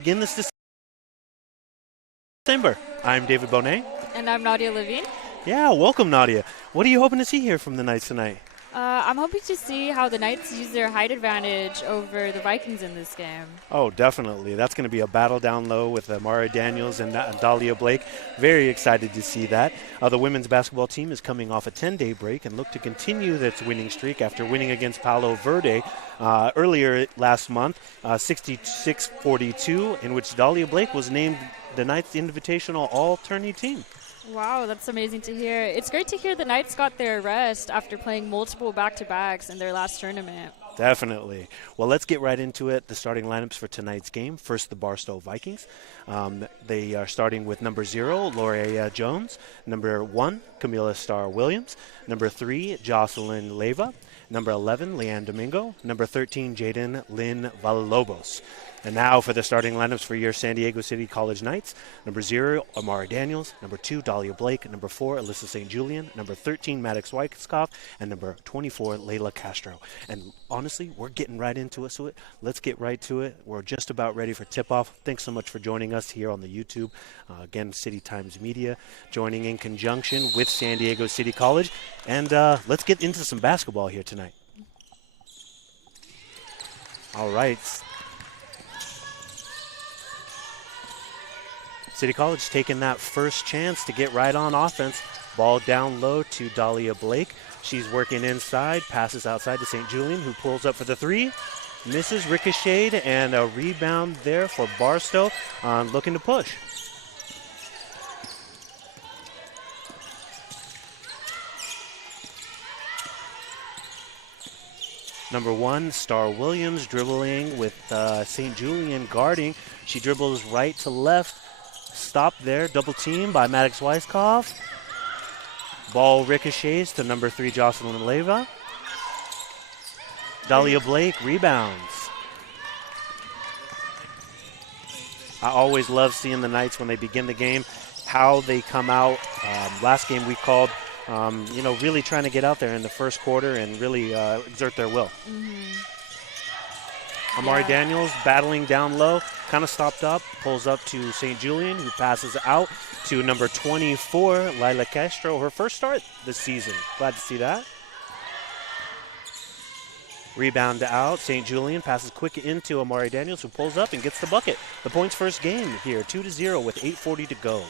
Begin this December. I'm David Bohnet. And I'm Nadia Lavin. Yeah, welcome, Nadia. What are you hoping to see here from the Knights tonight? I'm hoping to see how the Knights use their height advantage over the Vikings in this game. Oh, definitely. That's going to be a battle down low with Mara Daniels and Dahlia Blake. Very excited to see that. The women's basketball team is coming off a 10-day break and look to continue its winning streak after winning against Palo Verde earlier last month, 66-42, in which Dahlia Blake was named the Knights Invitational All-Tourney team. Wow, that's amazing to hear. It's great to hear the Knights got their rest after playing multiple back-to-backs in their last tournament. Definitely. Well, let's get right into it. The starting lineups for tonight's game. First, the Barstow Vikings. They are starting with number 0, Laurea Jones. Number 1, Camila Starr Williams. Number 3, Jocelyn Leyva. Number 11, Leanne Domingo. Number 13, Jaden Lynn Villalobos. And now for the starting lineups for your San Diego City College Knights. Number 0, Amari Daniels. Number 2, Dahlia Blake. Number 4, Alyssa St. Julian. Number 13, Maddox Wyckoff. And number 24, Layla Castro. And honestly, we're getting right into it. So let's get right to it. We're just about ready for tip-off. Thanks so much for joining us here on the YouTube. Again, City Times Media joining in conjunction with San Diego City College. And let's get into some basketball here tonight. All right. City College taking that first chance to get right on offense. Ball down low to Dahlia Blake. She's working inside, passes outside to St. Julian, who pulls up for the 3. Misses, ricocheted, and a rebound there for Barstow, looking to push. Number 1, Star Williams, dribbling with St. Julian guarding. She dribbles right to left. Stop there, double team by Maddox Wyckoff. Ball ricochets to number 3, Jocelyn Leyva. Dahlia Blake rebounds. I always love seeing the Knights when they begin the game, how they come out. Last game we called, really trying to get out there in the first quarter and really exert their will. Amari Daniels battling down low, kind of stopped up, pulls up to St. Julian, who passes out to number 24, Lila Castro, her first start this season. Glad to see that. Rebound out, St. Julian passes quick into Amari Daniels, who pulls up and gets the bucket. The points first game here, 2-0 with 8:40 to go.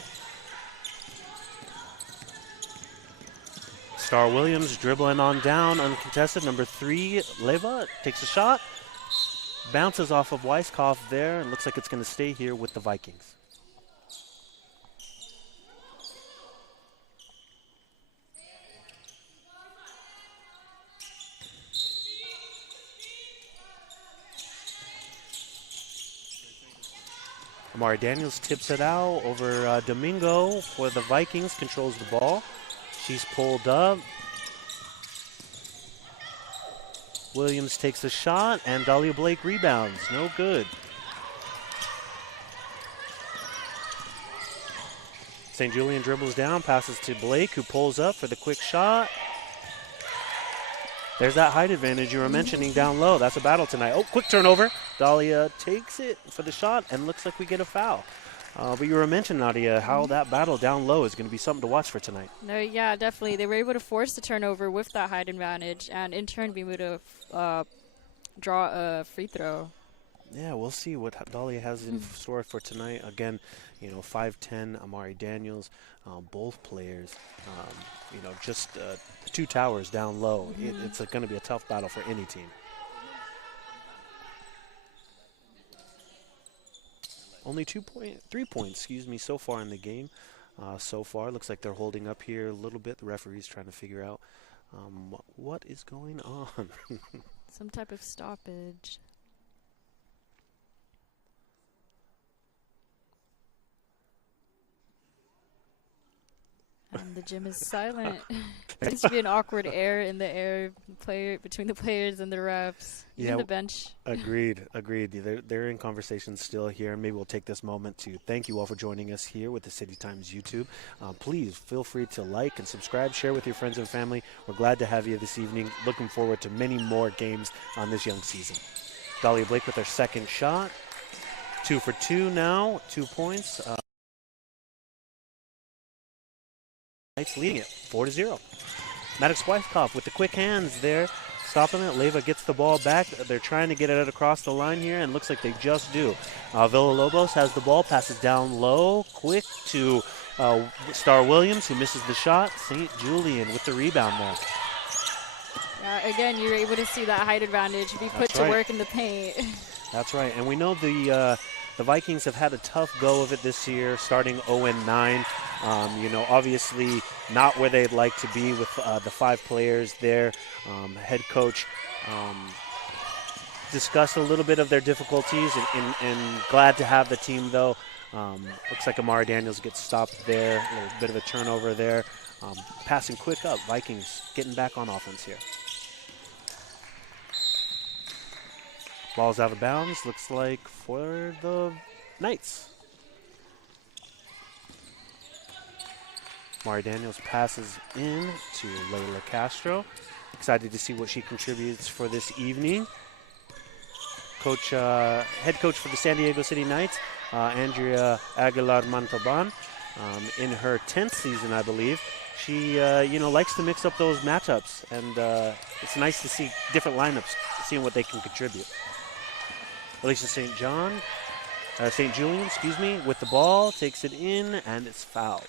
Star Williams dribbling on down, uncontested. Number 3, Leyva takes a shot. Bounces off of Wyckoff there, and looks like it's going to stay here with the Vikings. Amari Daniels tips it out over Domingo for the Vikings, controls the ball. She's pulled up. Williams takes a shot, and Dahlia Blake rebounds. No good. St. Julian dribbles down, passes to Blake, who pulls up for the quick shot. There's that height advantage you were mentioning down low. That's a battle tonight. Oh, quick turnover. Dahlia takes it for the shot, and looks like we get a foul. But you were mentioning, Nadia, how that battle down low is going to be something to watch for tonight. No, yeah, definitely. They were able to force the turnover with that height advantage, and in turn be able to draw a free throw. Yeah, we'll see what Dahlia has in store for tonight. Again, 5'10", Amari Daniels, both players, just 2 towers down low. It's going to be a tough battle for any team. Only 3 points, so far in the game. So far, looks like they're holding up here a little bit. The referee's trying to figure out what is going on. Some type of stoppage. And the gym is silent. Seems to be an awkward air in the air between the players and the refs. Even the bench. Agreed. They're in conversation still here. Maybe we'll take this moment to thank you all for joining us here with the City Times YouTube. Please feel free to like and subscribe, share with your friends and family. We're glad to have you this evening. Looking forward to many more games on this young season. Dahlia Blake with her second shot. 2 for 2 now, 2 points. Knights leading it 4-0. Maddox Wyckoff with the quick hands there, stopping it. Leyva gets the ball back. They're trying to get it across the line here, and looks like they just do. Villalobos has the ball, passes down low, quick to Star Williams, who misses the shot. St. Julian with the rebound there. Again, you're able to see that height advantage be put to work in the paint. That's right, and we know the Vikings have had a tough go of it this year, starting 0-9. Obviously not where they'd like to be with the 5 players there. Head coach discussed a little bit of their difficulties, and glad to have the team, though. Looks like Amari Daniels gets stopped there, a little bit of a turnover there. Passing quick up, Vikings getting back on offense here. Ball's out of bounds, looks like for the Knights. Mari Daniels passes in to Layla Castro. Excited to see what she contributes for this evening. Head coach for the San Diego City Knights, Andrea Aguilar Montalban, in her 10th season, I believe. She, likes to mix up those matchups, and it's nice to see different lineups, seeing what they can contribute. Alicia St. Julian, with the ball, takes it in, and it's fouled.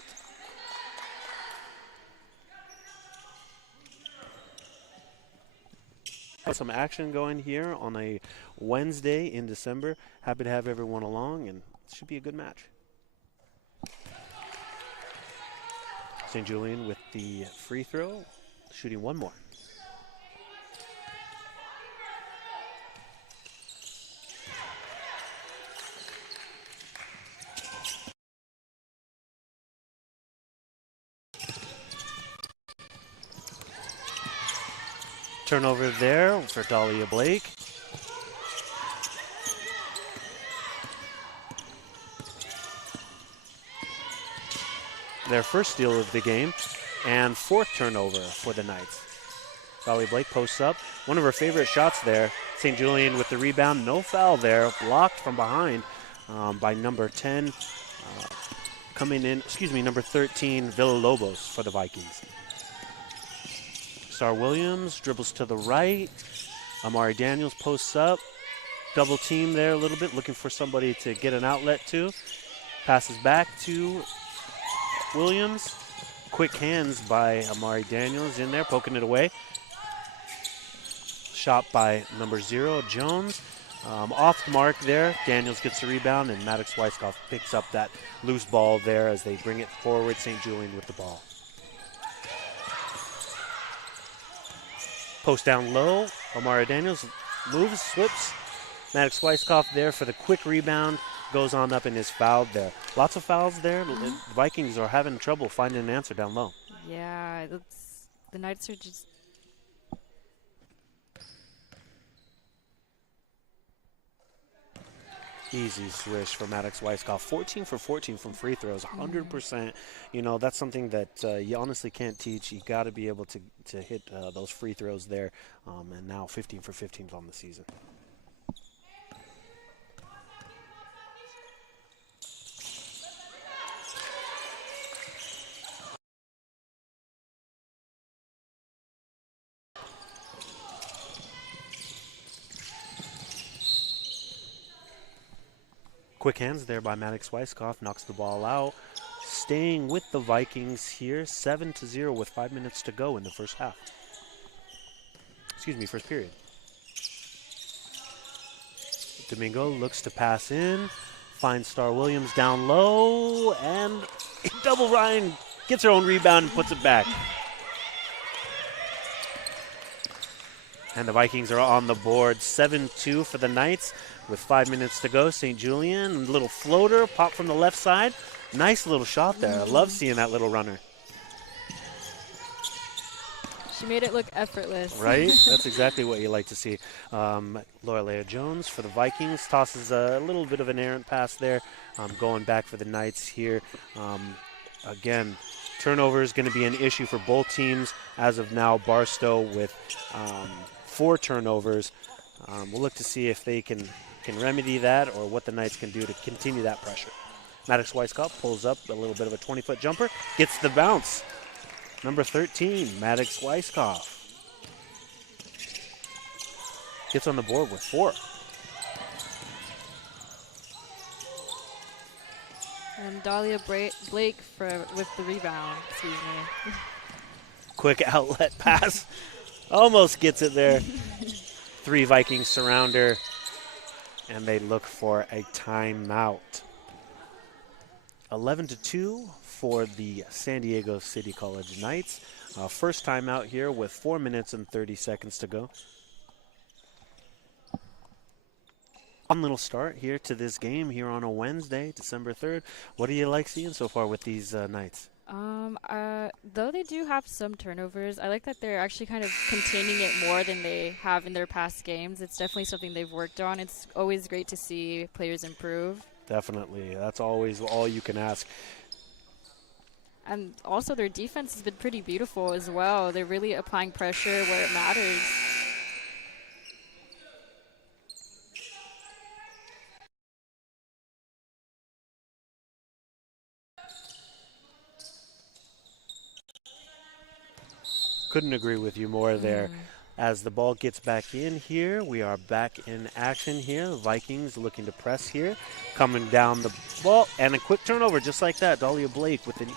Some action going here on a Wednesday in December. Happy to have everyone along, and it should be a good match. St. Julian with the free throw, shooting one more. Turnover there for Dahlia Blake. Their first steal of the game, and 4th turnover for the Knights. Dahlia Blake posts up. One of her favorite shots there. St. Julian with the rebound. No foul there. Blocked from behind by number 10. Number 13, Villalobos for the Vikings. Star Williams dribbles to the right. Amari Daniels posts up. Double team there a little bit, looking for somebody to get an outlet to. Passes back to Williams. Quick hands by Amari Daniels in there, poking it away. Shot by number 0, Jones. Off the mark there. Daniels gets the rebound, and Maddox Wyckoff picks up that loose ball there as they bring it forward. St. Julian with the ball. Post down low. Amari Daniels moves, slips. Maddox Wyckoff there for the quick rebound. Goes on up and is fouled there. Lots of fouls there. Mm-hmm. The Vikings are having trouble finding an answer down low. Yeah, the Knights are just... Easy swish for Maddox Wyckoff. 14 for 14 from free throws, 100%. That's something that you honestly can't teach. You got to be able to hit those free throws there. And now 15 for 15 on the season. Quick hands there by Maddox Wyckoff, knocks the ball out. Staying with the Vikings here, 7-0 with 5 minutes to go in the first half. First period. Domingo looks to pass in, finds Star Williams down low, and double Ryan gets her own rebound and puts it back. And the Vikings are on the board, 7-2 for the Knights with 5 minutes to go. St. Julian, little floater, pop from the left side. Nice little shot there. I love seeing that little runner. She made it look effortless. Right? That's exactly what you like to see. Lorelea Jones for the Vikings tosses a little bit of an errant pass there. Going back for the Knights here. Again, turnover is going to be an issue for both teams. As of now, Barstow with 4 turnovers. We'll look to see if they can can remedy that or what the Knights can do to continue that pressure. Maddox Weisskopf pulls up a little bit of a 20-foot jumper, gets the bounce. Number 13, Maddox Weisskopf, gets on the board with 4. And Dahlia Blake with the rebound, excuse me. Quick outlet pass. Almost gets it there. 3 Vikings surround her, and they look for a timeout. 11-2 for the San Diego City College Knights. First timeout here with 4 minutes and 30 seconds to go. Fun little start here to this game here on a Wednesday, December 3rd. What do you like seeing so far with these Knights? Though they do have some turnovers, I like that they're actually kind of containing it more than they have in their past games. It's definitely something they've worked on. It's always great to see players improve. Definitely. That's always all you can ask. And also their defense has been pretty beautiful as well. They're really applying pressure where it matters. Couldn't agree with you more there. As the ball gets back in here, we are back in action here. The Vikings looking to press here. Coming down the ball, and a quick turnover just like that. Dahlia Blake with an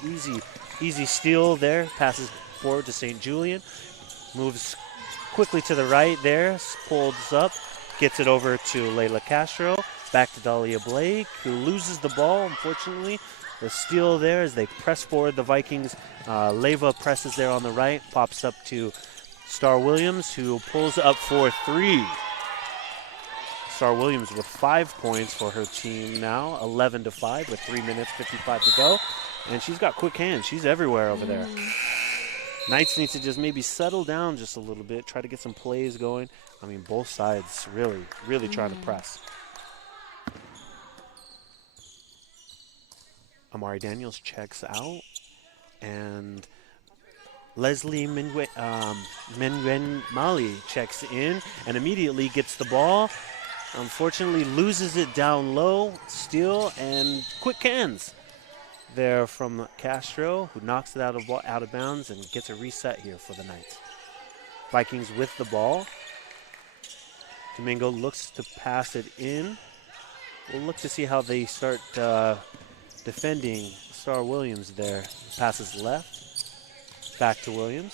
easy steal there. Passes forward to St. Julian. Moves quickly to the right there. Pulls up. Gets it over to Layla Castro. Back to Dahlia Blake, who loses the ball, unfortunately. The steal there as they press forward. The Vikings, Leva presses there on the right. Pops up to Star Williams, who pulls up for 3. Star Williams with 5 points for her team now, 11-5 with 3 minutes 55 to go. And she's got quick hands. She's everywhere over there. Knights needs to just maybe settle down just a little bit, try to get some plays going. I mean, both sides really trying to press. Amari Daniels checks out, and Leslie Menwen Mali checks in and immediately gets the ball. Unfortunately, loses it down low, steal, and quick hands there from Castro, who knocks it out of bounds and gets a reset here for the Knights. Vikings with the ball. Domingo looks to pass it in. We'll look to see how they start defending Star Williams there. Passes left. Back to Williams.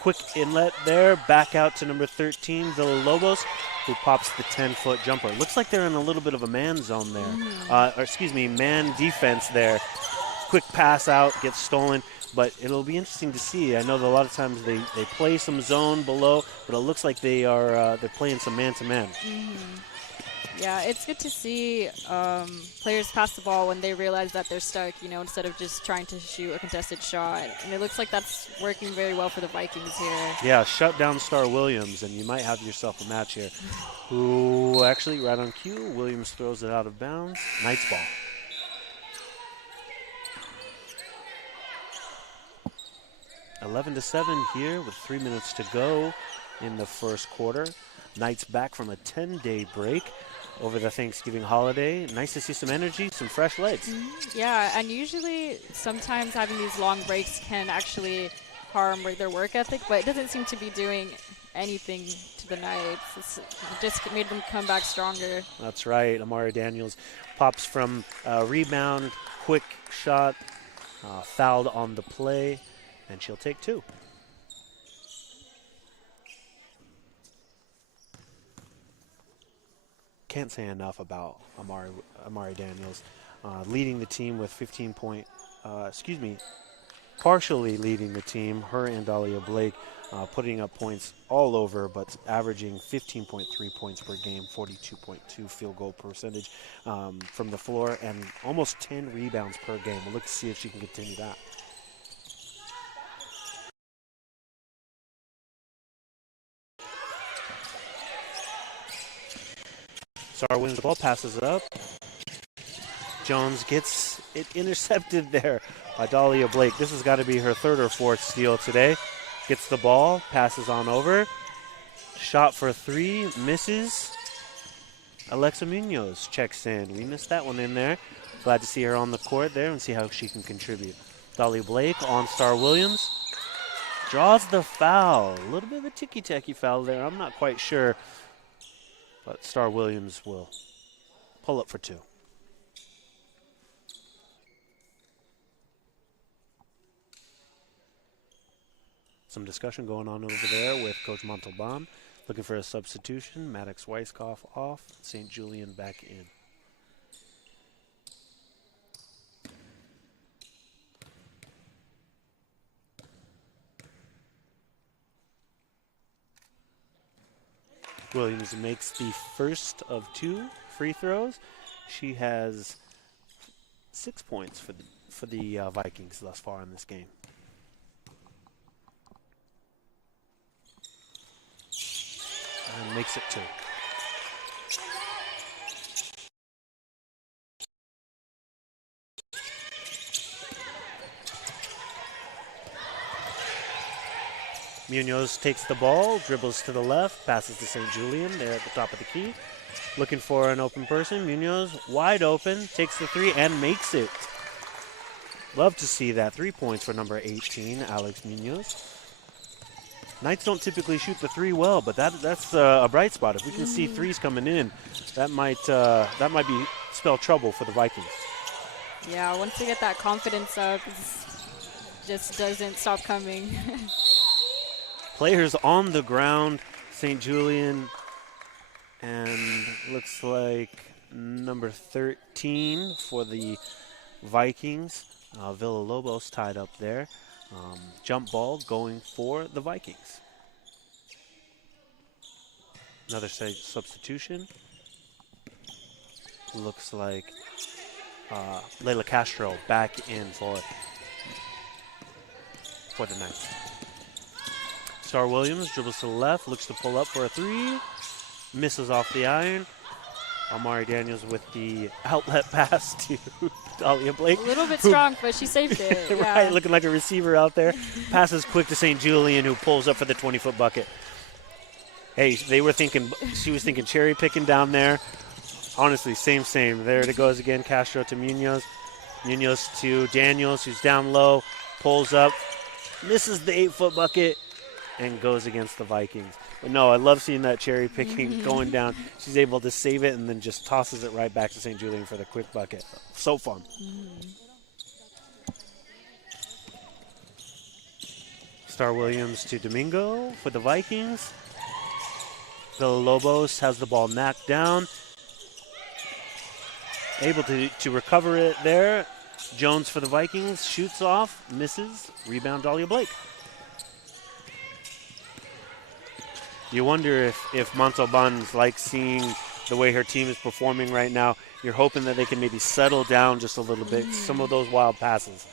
Quick inlet there. Back out to number 13, Villalobos, who pops the 10-foot jumper. Looks like they're in a little bit of a man zone there. Man defense there. Quick pass out, gets stolen. But it'll be interesting to see. I know that a lot of times they play some zone below, but it looks like they're playing some man-to-man. Yeah, it's good to see players pass the ball when they realize that they're stuck, instead of just trying to shoot a contested shot. And it looks like that's working very well for the Vikings here. Yeah, shut down Star Williams, and you might have yourself a match here. Who actually, right on cue, Williams throws it out of bounds. Knights ball. 11-7 here with 3 minutes to go in the first quarter. Knights back from a 10-day break over the Thanksgiving holiday. Nice to see some energy, some fresh legs. Yeah, and usually sometimes having these long breaks can actually harm their work ethic, but it doesn't seem to be doing anything to the Knights. It just made them come back stronger. That's right. Amara Daniels pops from a rebound, quick shot, fouled on the play. And she'll take 2. Can't say enough about Amari Daniels. Leading the team with partially leading the team, her and Dahlia Blake, putting up points all over, but averaging 15.3 points per game, 42.2 field goal percentage from the floor, and almost 10 rebounds per game. We'll look to see if she can continue that. Star wins the ball, passes it up. Jones gets it intercepted there by Dahlia Blake. This has got to be her 3rd or 4th steal today. Gets the ball, passes on over. Shot for three, misses. Alexa Munoz checks in. We missed that one in there. Glad to see her on the court there and see how she can contribute. Dahlia Blake on Star Williams. Draws the foul. A little bit of a ticky-tacky foul there. I'm not quite sure. But Star Williams will pull up for two. Some discussion going on over there with Coach Montalban. Looking for a substitution. Maddox Weisskopf off. St. Julian back in. Williams makes the first of two free throws. She has 6 points for the Vikings thus far in this game. And makes it two. Munoz takes the ball, dribbles to the left, passes to St. Julian there at the top of the key. Looking for an open person. Munoz wide open, takes the three and makes it. Love to see that. 3 points for number 18, Alex Munoz. Knights don't typically shoot the three well, but that's a bright spot. If we can see threes coming in, that might be spell trouble for the Vikings. Yeah, once they get that confidence up, it just doesn't stop coming. Players on the ground, St. Julian, and looks like number 13 for the Vikings. Villalobos tied up there. Jump ball going for the Vikings. Another substitution. Looks like Layla Castro back in for the Knights. Star Williams dribbles to the left, looks to pull up for a three. Misses off the iron. Amari Daniels with the outlet pass to Dahlia Blake. A little bit strong, but she saved it. Right, Yeah. looking like a receiver out there. Passes quick to St. Julian, who pulls up for the 20-foot bucket. Hey, she was thinking cherry picking down there. Honestly, same. There it goes again. Castro to Munoz. Munoz to Daniels, who's down low. Pulls up. Misses the 8-foot bucket and goes against the Vikings. But no, I love seeing that cherry picking going down. She's able to save it and then just tosses it right back to St. Julian for the quick bucket. So fun. Star Williams to Domingo for the Vikings. Villalobos has the ball knocked down. Able to recover it there. Jones for the Vikings. Shoots off. Misses. Rebound Dahlia Blake. You wonder if Montalban's like seeing the way her team is performing right now. You're hoping that they can maybe settle down just a little bit. Some of those wild passes.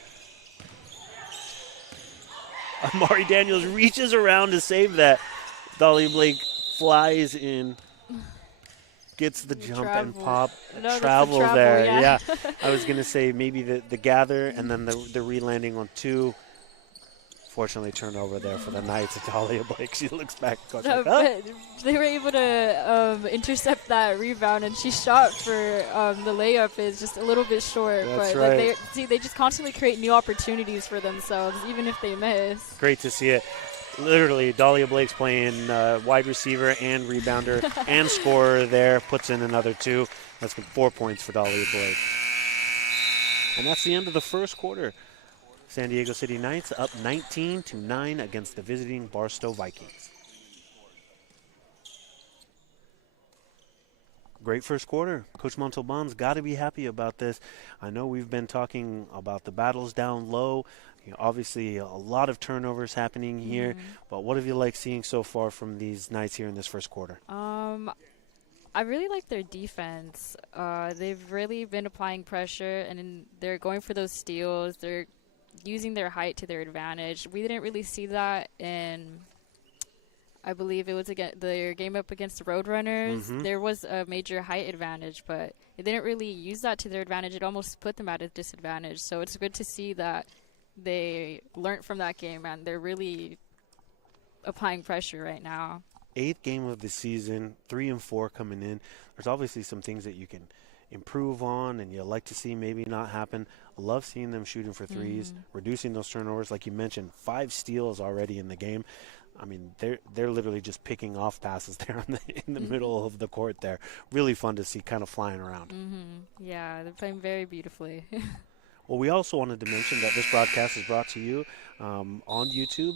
Amari Daniels reaches around to save that. Dahlia Blake flies in. Gets the jump and pop. Travel there. Yeah. I was going to say maybe the gather and then the re-landing on two. Fortunately, turnover there for the Knights. Dahlia Blake, she looks back. Goes like, but they were able to intercept that rebound, and she shot for the layup is just a little bit short. That's but right. they just constantly create new opportunities for themselves, even if they miss. Great to see it. Literally, Dahlia Blake's playing wide receiver and rebounder and scorer there. Puts in another two. That's 4 points for Dahlia Blake. And that's the end of the first quarter. San Diego City Knights up 19-9 against the visiting Barstow Vikings. Great first quarter. Coach Montalban's got to be happy about this. I know we've been talking about the battles down low. Obviously, a lot of turnovers happening here. But what have you liked seeing so far from these Knights here in this first quarter? I really like their defense. They've really been applying pressure, and they're going for those steals. They're using their height to their advantage. We didn't really see that in, I believe it was their game up against the Roadrunners. There was a major height advantage, but they didn't really use that to their advantage. It almost put them at a disadvantage. So it's good to see that they learned from that game, and they're really applying pressure right now. 8th game of the season, 3 and 4 coming in. There's obviously some things that you can improve on and you like to see maybe not happen. I love seeing them shooting for threes, reducing those turnovers. Like you mentioned, 5 steals already in the game. I mean, they're literally just picking off passes there in the middle of the court there. Really fun to see, kind of flying around. Yeah, they're playing very beautifully. Well, we also wanted to mention that this broadcast is brought to you on YouTube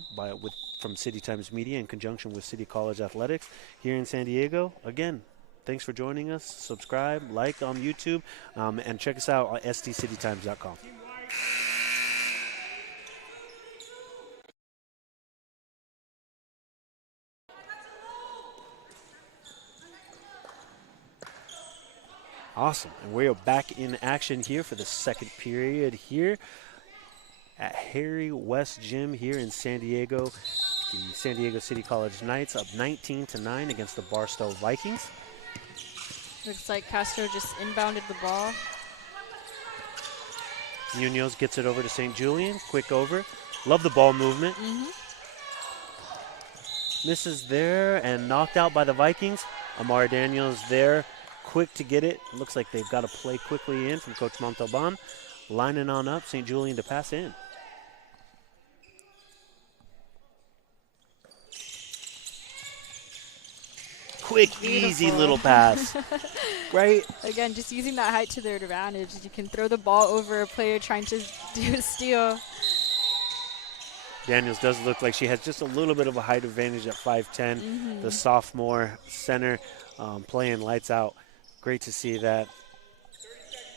from City Times Media in conjunction with City College Athletics here in San Diego. Again, thanks for joining us. Subscribe, like on YouTube, and check us out on stcitytimes.com. Awesome. And we are back in action here for the second period here at Harry West Gym here in San Diego. The San Diego City College Knights up 19-9 against the Barstow Vikings. Looks like Castro just inbounded the ball. Munoz gets it over to St. Julian. Quick over. Love the ball movement. Misses there and knocked out by the Vikings. Amari Daniels there. Quick to get it. Looks like they've got to play quickly in from Coach Montalban. Lining on up, St. Julian to pass in. Quick, easy little pass. Right? Again, just using that height to their advantage. You can throw the ball over a player trying to do a steal. Daniels does look like she has just a little bit of a height advantage at 5'10". The sophomore center playing lights out. Great to see that.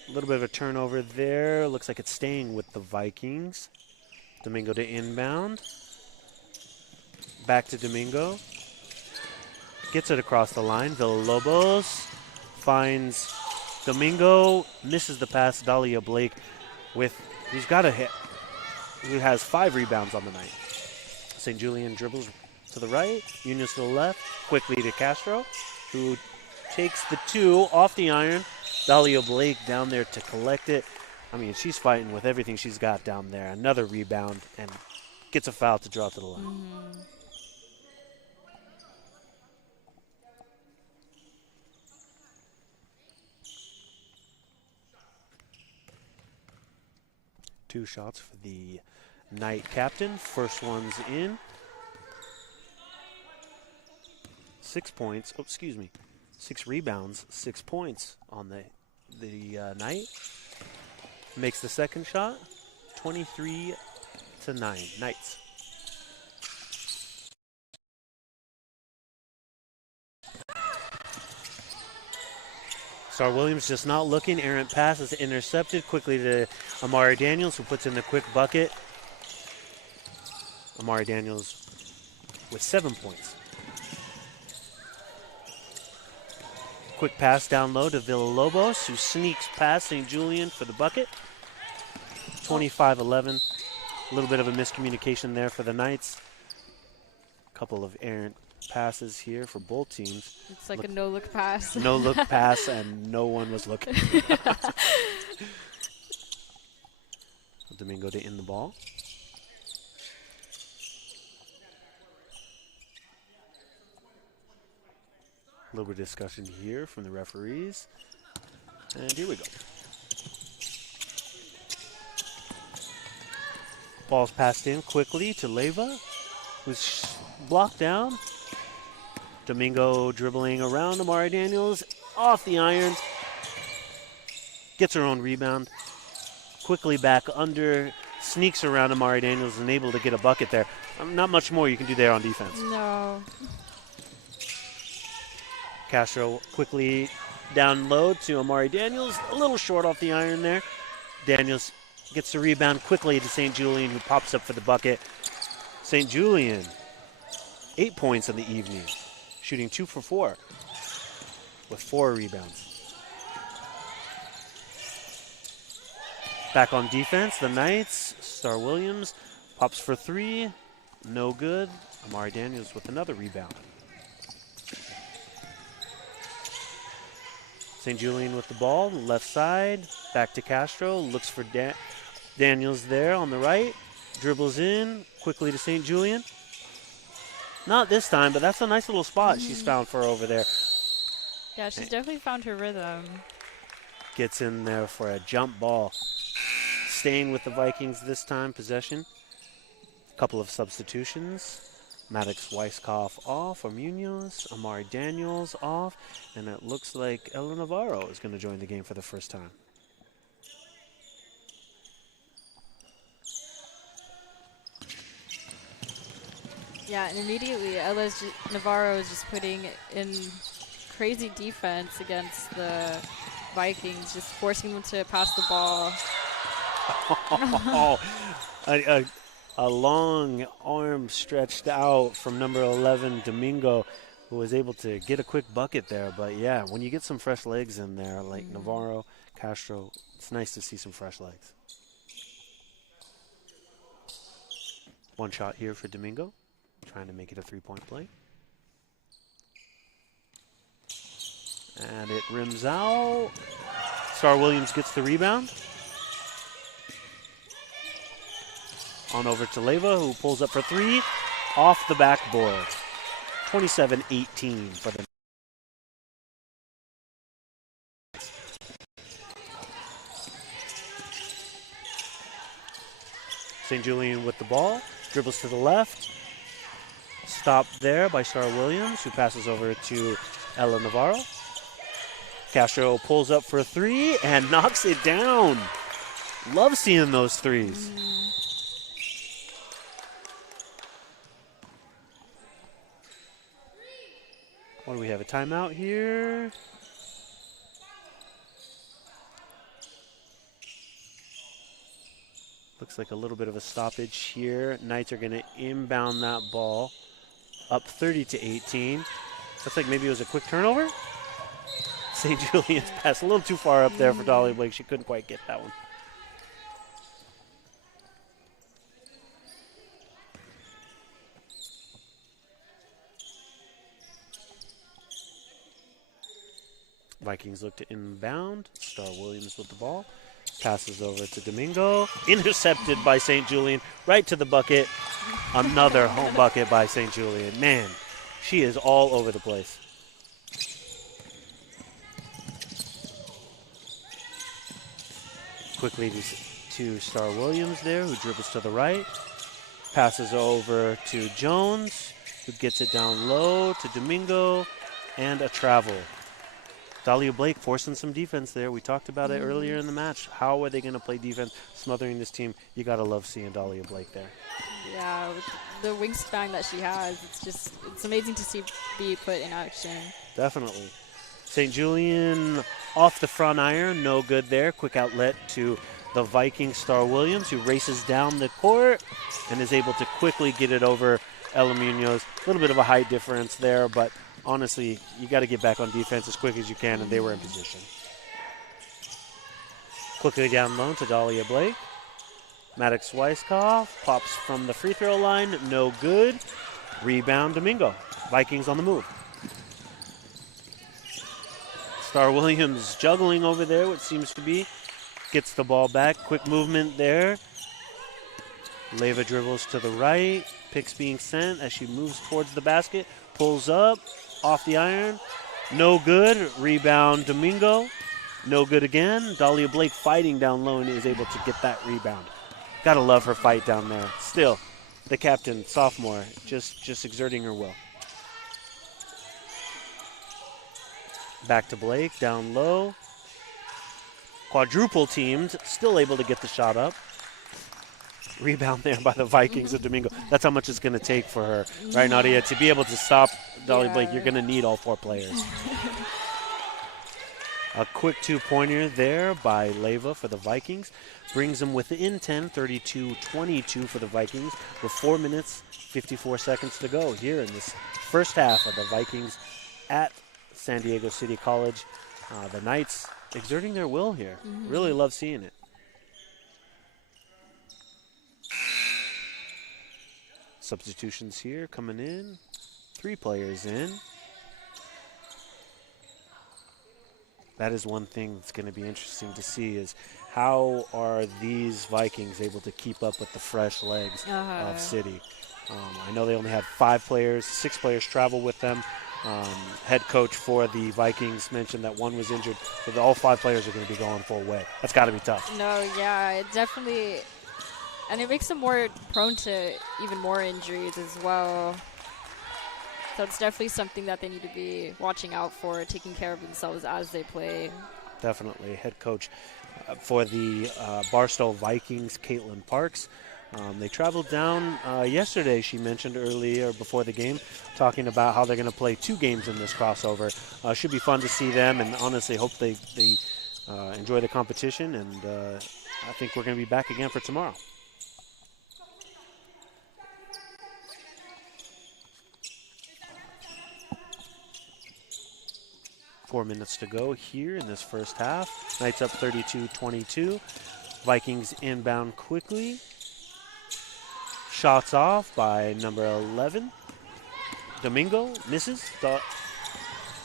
A little bit of a turnover there. Looks like it's staying with the Vikings. Domingo to inbound. Back to Domingo. Gets it across the line. Villalobos finds Domingo. Misses the pass. Dahlia Blake who's got a hit. Who has 5 rebounds on the night. St. Julian dribbles to the right. Munoz to the left. Quickly to Castro, who takes the 2 off the iron. Dahlia Blake down there to collect it. I mean, she's fighting with everything she's got down there. Another rebound and gets a foul to draw to the line. 2 shots for the Knight captain. First one's in. 6 points. Oh, excuse me. 6 rebounds, 6 points on the Knight. Makes the second shot. 23-9. Knights. Star Williams just not looking. Errant pass is intercepted quickly to Amari Daniels, who puts in the quick bucket. Amari Daniels with 7 points. Quick pass down low to Villalobos, who sneaks past St. Julian for the bucket. 25-11. A little bit of a miscommunication there for the Knights. A couple of errant passes here for both teams. It's like a no-look pass. No-look pass, and no one was looking. Domingo to in the ball. A little bit of discussion here from the referees. And here we go. Ball's passed in quickly to Leyva, who's blocked down. Domingo dribbling around Amari Daniels, off the irons. Gets her own rebound. Quickly back under, sneaks around Amari Daniels and able to get a bucket there. Not much more you can do there on defense. No. Castro quickly down low to Amari Daniels. A little short off the iron there. Daniels gets the rebound quickly to St. Julian, who pops up for the bucket. St. Julian, 8 points in the evening, shooting 2 for 4 with 4 rebounds. Back on defense, the Knights. Star Williams pops for 3. No good. Amari Daniels with another rebound. St. Julian with the ball, left side, back to Castro, looks for Daniels there on the right, dribbles in, quickly to St. Julian. Not this time, but that's a nice little spot she's found for over there. Yeah, she's definitely found her rhythm. Gets in there for a jump ball. Staying with the Vikings this time, possession. Couple of substitutions. Maddox Weisskopf off, or Munoz, Amari Daniels off, and it looks like Ella Navarro is going to join the game for the first time. Yeah, and immediately Navarro is just putting in crazy defense against the Vikings, just forcing them to pass the ball. A long arm stretched out from number 11, Domingo, who was able to get a quick bucket there. But yeah, when you get some fresh legs in there, like Navarro, Castro, it's nice to see some fresh legs. One shot here for Domingo, trying to make it a three-point play. And it rims out. Star Williams gets the rebound. On over to Leyva, who pulls up for three. Off the backboard. 27-18 for the St. Julian with the ball. Dribbles to the left. Stopped there by Star Williams, who passes over to Ella Navarro. Castro pulls up for three and knocks it down. Love seeing those threes. What do we have, a timeout here? Looks like a little bit of a stoppage here. Knights are going to inbound that ball. Up 30-18. Looks like maybe it was a quick turnover. St. Julian's pass a little too far up there for Dahlia Blake. She couldn't quite get that one. Vikings look to inbound. Star Williams with the ball. Passes over to Domingo. Intercepted by St. Julian. Right to the bucket. Another home bucket by St. Julian. Man, she is all over the place. Quickly to Star Williams there, who dribbles to the right. Passes over to Jones, who gets it down low to Domingo. And a travel. Dahlia Blake forcing some defense there. We talked about it earlier in the match. How are they going to play defense, smothering this team? You got to love seeing Dahlia Blake there. Yeah, with the wingspan that she has, it's amazing to see be put in action. Definitely. St. Julian off the front iron, no good there. Quick outlet to the Viking Star Williams, who races down the court and is able to quickly get it over Ella Munoz. A little bit of a height difference there, but honestly, you got to get back on defense as quick as you can, and they were in position. Quickly down low to Dahlia Blake. Maddox Weisskopf pops from the free throw line, no good. Rebound Domingo. Vikings on the move. Star Williams juggling over there, what seems to be. Gets the ball back, quick movement there. Leyva dribbles to the right. Picks being sent as she moves towards the basket. Pulls up. Off the iron, no good. Rebound Domingo, no good again. Dahlia Blake fighting down low and is able to get that rebound. Gotta love her fight down there. Still, the captain, sophomore, just exerting her will. Back to Blake, down low. Quadruple teamed, still able to get the shot up. Rebound there by the Vikings of Domingo. That's how much it's going to take for her, right, Nadia? To be able to stop Dahlia Blake, you're going to need all four players. A quick two-pointer there by Leyva for the Vikings. Brings them within 10, 32-22 for the Vikings, with 4 minutes, 54 seconds to go here in this first half of the Vikings at San Diego City College. The Knights exerting their will here. Really love seeing it. Substitutions here coming in. 3 players in. That is one thing that's going to be interesting to see, is how are these Vikings able to keep up with the fresh legs of City. I know they only had 5 players, 6 players travel with them. Head coach for the Vikings mentioned that one was injured, but all 5 players are going to be going full way. That's got to be tough. No, yeah, it definitely, and it makes them more prone to even more injuries as well. So it's definitely something that they need to be watching out for, taking care of themselves as they play. Definitely. Head coach for the Barstow Vikings, Caitlin Parks. They traveled down yesterday, she mentioned earlier before the game, talking about how they're going to play 2 games in this crossover. Should be fun to see them, and honestly hope they enjoy the competition, and I think we're going to be back again for tomorrow. Four minutes to go here in this first half. Knights up 32-22. Vikings inbound quickly. Shots off by number 11. Domingo misses.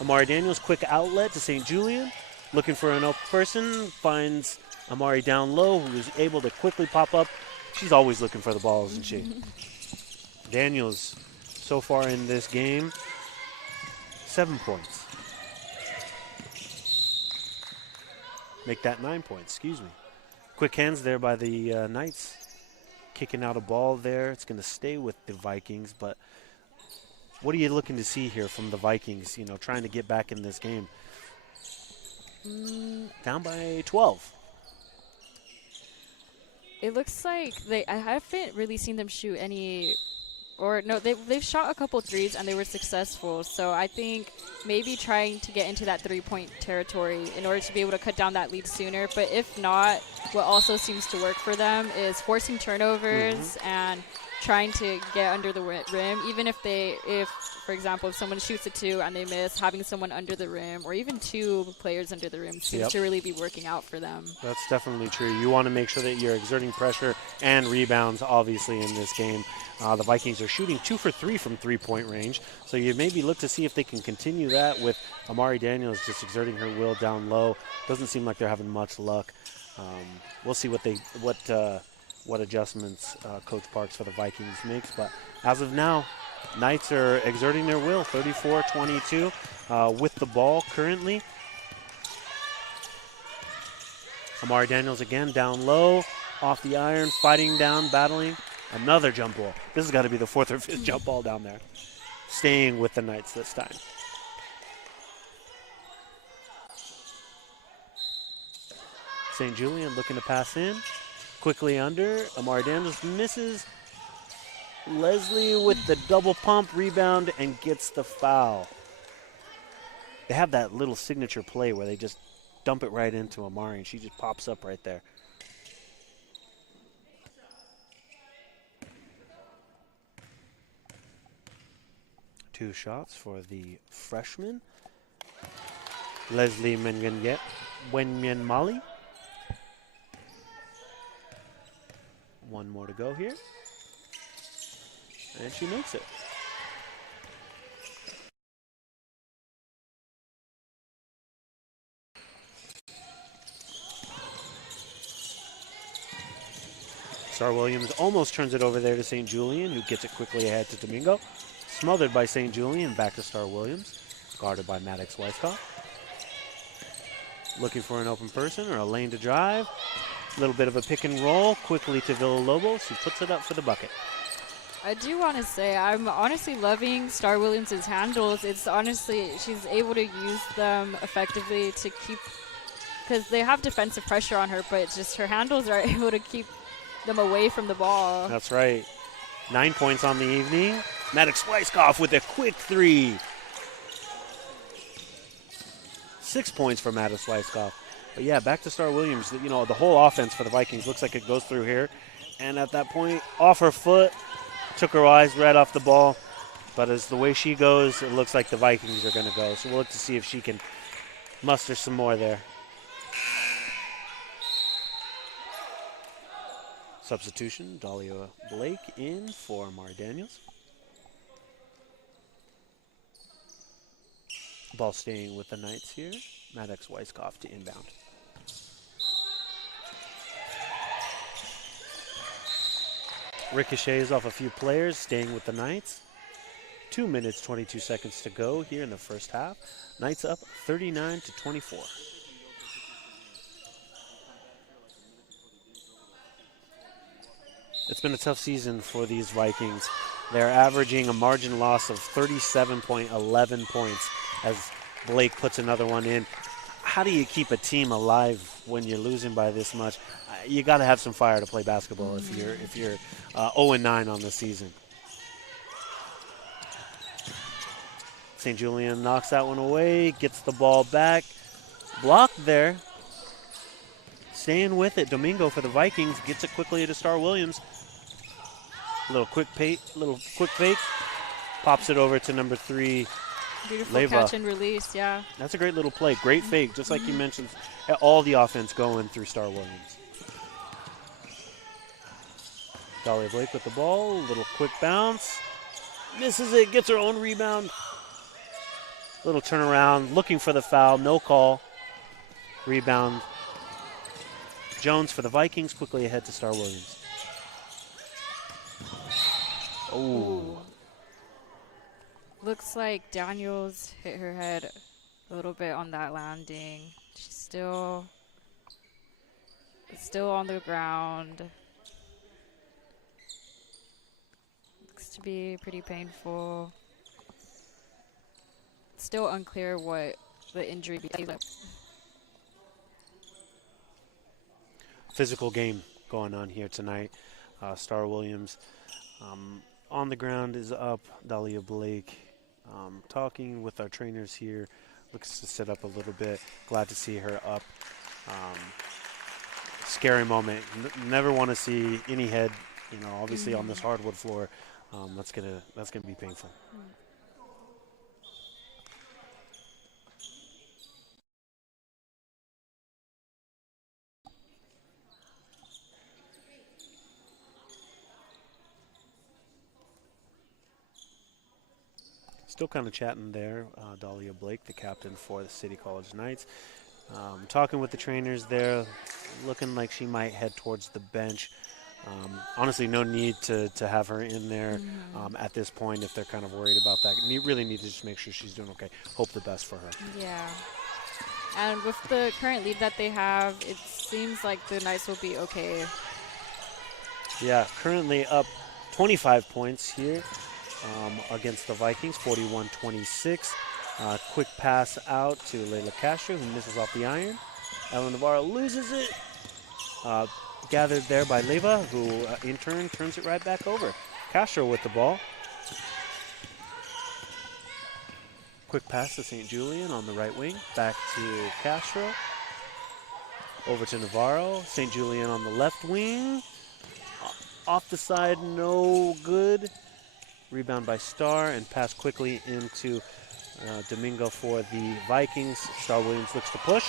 Amari Daniels, quick outlet to St. Julian. Looking for an open person. Finds Amari down low, who is able to quickly pop up. She's always looking for the ball, isn't she? Daniels, so far in this game, 7 points. Make that 9 points, excuse me. Quick hands there by the Knights. Kicking out a ball there. It's going to stay with the Vikings, but what are you looking to see here from the Vikings, you know, trying to get back in this game? Down by 12. It looks like I haven't really seen them shoot any, or no, they've shot a couple threes and they were successful. So I think maybe trying to get into that 3-point territory in order to be able to cut down that lead sooner. But if not, what also seems to work for them is forcing turnovers and trying to get under the rim. Even if for example, if someone shoots a 2 and they miss, having someone under the rim or even 2 players under the rim seems to really be working out for them. That's definitely true. You want to make sure that you're exerting pressure and rebounds, obviously, in this game. The Vikings are shooting 2 for 3 from 3-point range, so you maybe look to see if they can continue that with Amari Daniels just exerting her will down low. Doesn't seem like they're having much luck. We'll see what adjustments Coach Parks for the Vikings makes, but as of now, Knights are exerting their will, 34-22 with the ball currently. Amari Daniels again down low, off the iron, fighting down, battling. Another jump ball. This has got to be the 4th or 5th jump ball down there. Staying with the Knights this time. St. Julian looking to pass in. Quickly under. Amari Daniels misses. Leslie with the double pump, rebound, and gets the foul. They have that little signature play where they just dump it right into Amari, and she just pops up right there. Two shots for the freshman. Leslie Wenyenmali. One more to go here. And she makes it. Star Williams almost turns it over there to St. Julian, who gets it quickly ahead to Domingo. Smothered by St. Julian, back to Star Williams. Guarded by Maddox Weisskopf. Looking for an open person or a lane to drive. A little bit of a pick and roll, quickly to Villalobos, who puts it up for the bucket. I do want to say I'm honestly loving Star Williams' handles. It's honestly, she's able to use them effectively to keep, because they have defensive pressure on her, but it's just her handles are able to keep them away from the ball. That's right. 9 points on the evening. Maddox Weisskopf with a quick 3. 6 points for Maddox Weisskopf. But yeah, back to Star Williams. You know, the whole offense for the Vikings looks like it goes through here. And at that point, off her foot, took her eyes right off the ball. But as the way she goes, it looks like the Vikings are going to go. So we'll look to see if she can muster some more there. Substitution, Dahlia Blake in for Amari Daniels. Ball staying with the Knights here. Maddox Weisskopf to inbound. Ricochets off a few players, staying with the Knights. 2 minutes, 22 seconds to go here in the first half. Knights up 39-24. It's been a tough season for these Vikings. They're averaging a margin loss of 37.11 points as Blake puts another one in. How do you keep a team alive when you're losing by this much? You got to have some fire to play basketball if you're 0-9 on the season. St. Julian knocks that one away, gets the ball back. Blocked there. Staying with it, Domingo for the Vikings gets it quickly to Star Williams. Little quick fake, pops it over to number 3. Beautiful Leva. catch and release, yeah. That's a great little play. Great fake, just like you mentioned. All the offense going through Star Williams. Dahlia Blake with the ball. Little quick bounce. Misses it, gets her own rebound. Little turnaround, looking for the foul. No call. Rebound. Jones for the Vikings, quickly ahead to Star Williams. Oh. Looks like Daniels hit her head a little bit on that landing. She's still on the ground. Looks to be pretty painful. Still unclear what the injury is. Physical game going on here tonight. Star Williams on the ground is up. Dahlia Blake talking with our trainers here. Looks to sit up a little bit. Glad to see her up. Scary moment. Never want to see any head, obviously on this hardwood floor. That's gonna be painful. Still kind of chatting there. Dahlia Blake, the captain for the City College Knights. Talking with the trainers there, looking like she might head towards the bench. Honestly, no need to have her in there at this point if they're kind of worried about that. Really need to just make sure she's doing okay. Hope the best for her. Yeah. And with the current lead that they have, it seems like the Knights will be okay. Yeah, currently up 25 points here. Against the Vikings, 41-26. Quick pass out to Layla Castro, who misses off the iron. Ellen Navarro loses it. Gathered there by Leva, who in turn turns it right back over. Castro with the ball. Quick pass to St. Julian on the right wing. Back to Castro. Over to Navarro. St. Julian on the left wing. Off the side, no good. Rebound by Star and pass quickly into Domingo for the Vikings. Star Williams looks to push.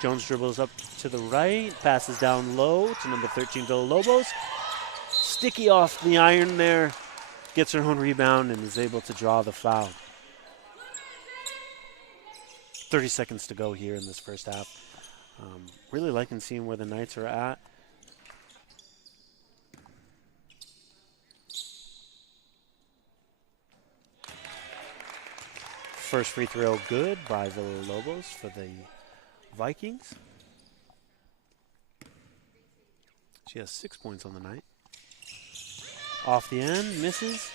Jones dribbles up to the right, passes down low to number 13, Villalobos. Sticky off the iron there, gets her own rebound and is able to draw the foul. 30 seconds to go here in this first half. Really liking seeing where the Knights are at. First free throw good by Villalobos for the Vikings. She has 6 points on the night. Off the end, misses.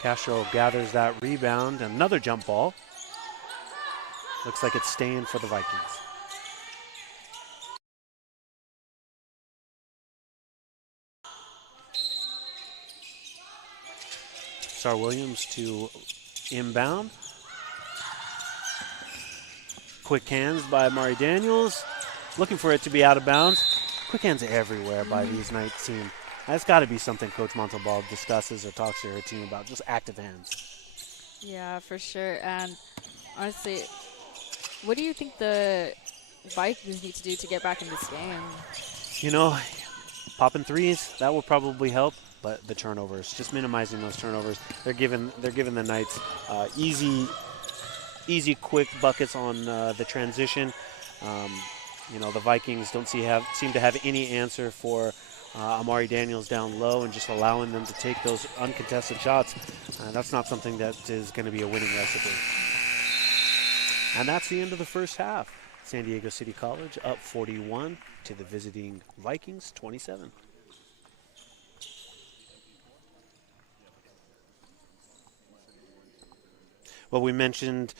Castro gathers that rebound. Another jump ball. Looks like it's staying for the Vikings. Star Williams to inbound. Quick hands by Mari Daniels. Looking for it to be out of bounds. Quick hands everywhere by these Knights team. That's got to be something Coach Montalbal discusses or talks to her team about, just active hands. Yeah, for sure. And honestly, what do you think the Vikings need to do to get back in this game? Popping threes, that will probably help. But the turnovers, just minimizing those turnovers. They're giving the Knights easy, quick buckets on the transition. The Vikings don't seem to have any answer for Amari Daniels down low and just allowing them to take those uncontested shots. That's not something that is going to be a winning recipe. And that's the end of the first half. San Diego City College up 41 to the visiting Vikings 27. Well, we mentioned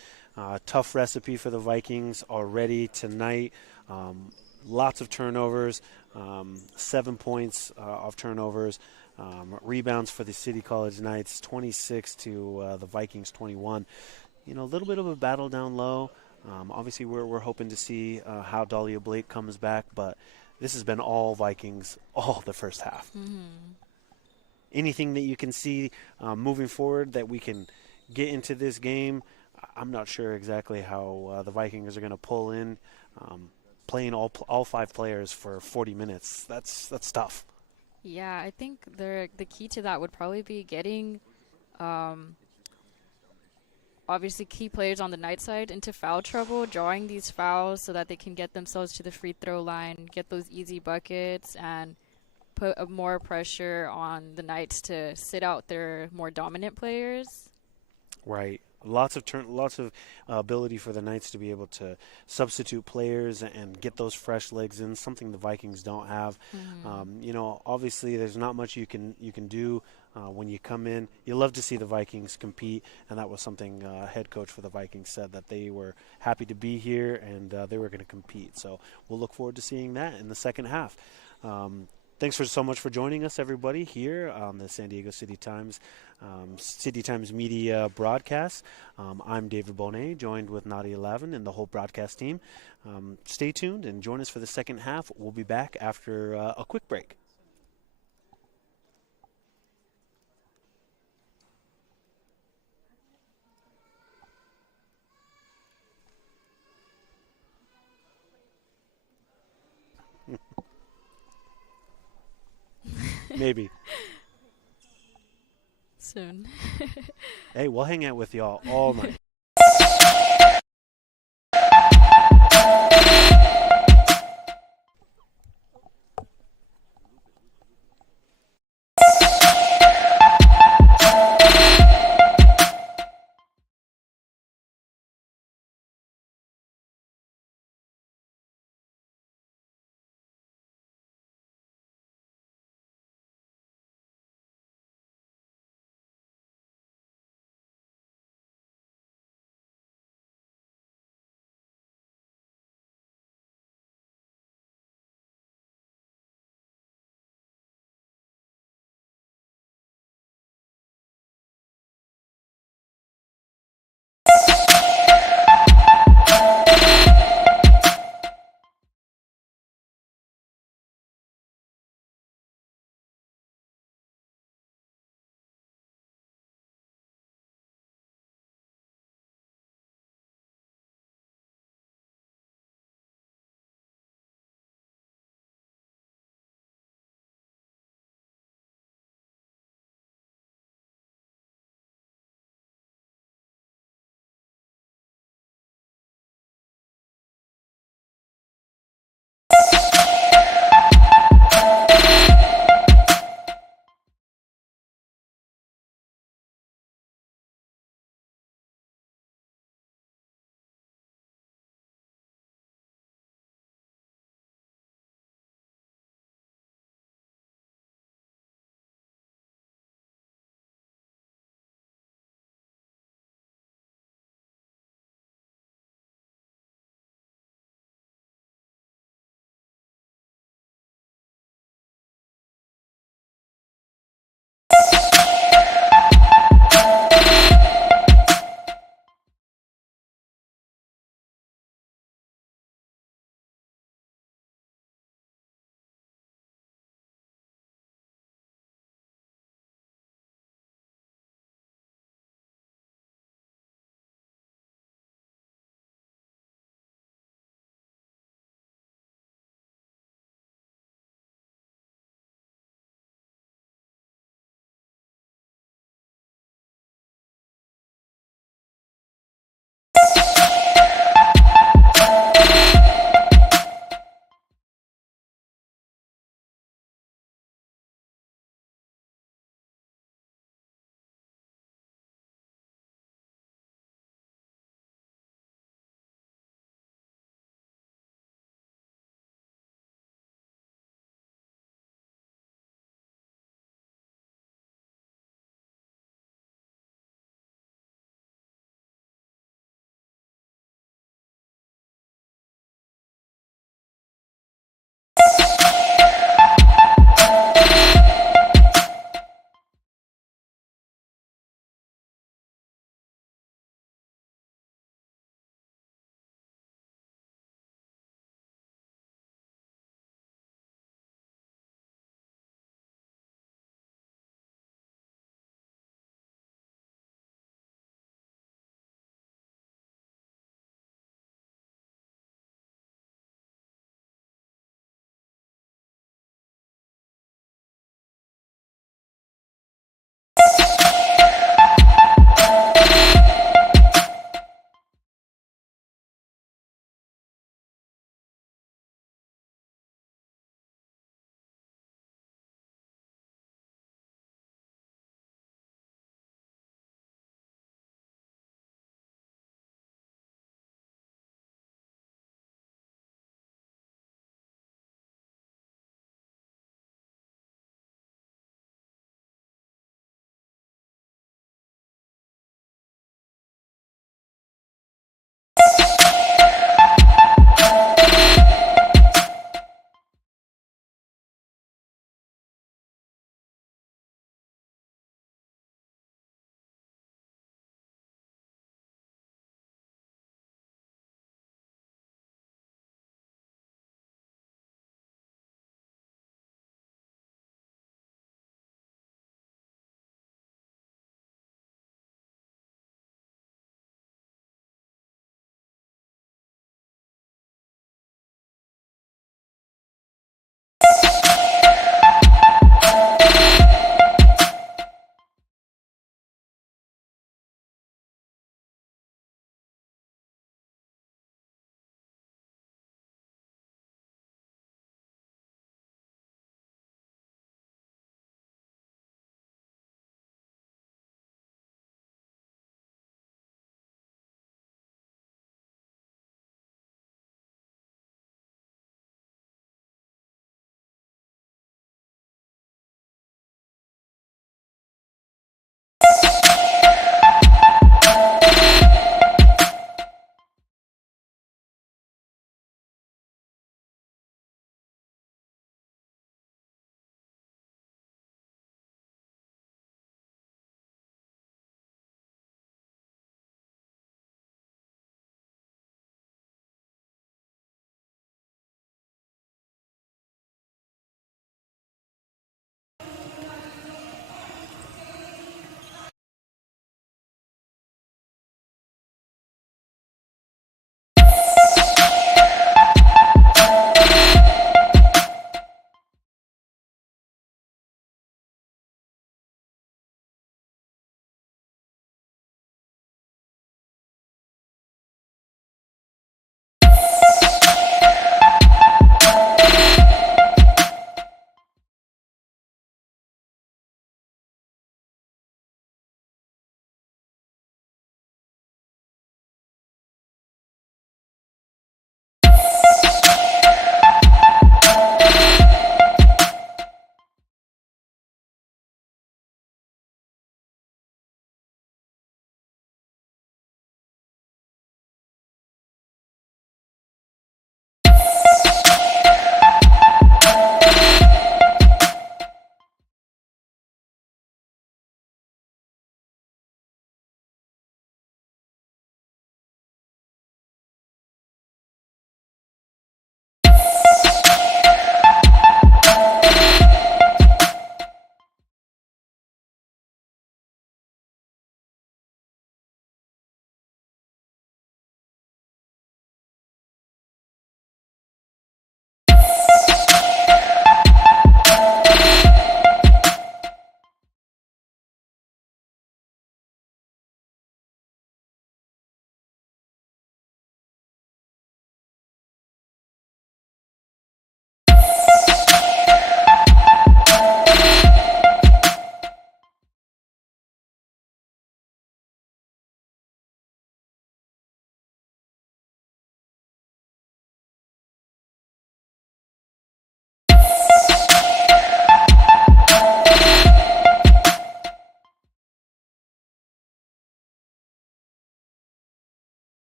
tough recipe for the Vikings already tonight. Lots of turnovers, 7 points of turnovers. Rebounds for the City College Knights, 26 to the Vikings 21. A little bit of a battle down low. Obviously, we're hoping to see how Dahlia Blake comes back, but this has been all Vikings all the first half. Mm-hmm. Anything that you can see moving forward that we can get into this game, I'm not sure exactly how the Vikings are going to pull in. Playing all 5 players for 40 minutes, that's tough. Yeah, I think the key to that would probably be getting obviously key players on the night side into foul trouble, drawing these fouls so that they can get themselves to the free throw line, get those easy buckets, and put more pressure on the Knights to sit out their more dominant players. Right. Lots of ability for the Knights to be able to substitute players and get those fresh legs in, something the Vikings don't have. Mm-hmm. Obviously there's not much you can do when you come in. You love to see the Vikings compete, and that was something head coach for the Vikings said, that they were happy to be here and they were going to compete. So we'll look forward to seeing that in the second half. Thanks so much for joining us, everybody, here on the San Diego City Times Media broadcast. I'm David Bohnet, joined with Nadia Lavin and the whole broadcast team. Stay tuned and join us for the second half. We'll be back after a quick break. Maybe. Soon. Hey, we'll hang out with y'all all night.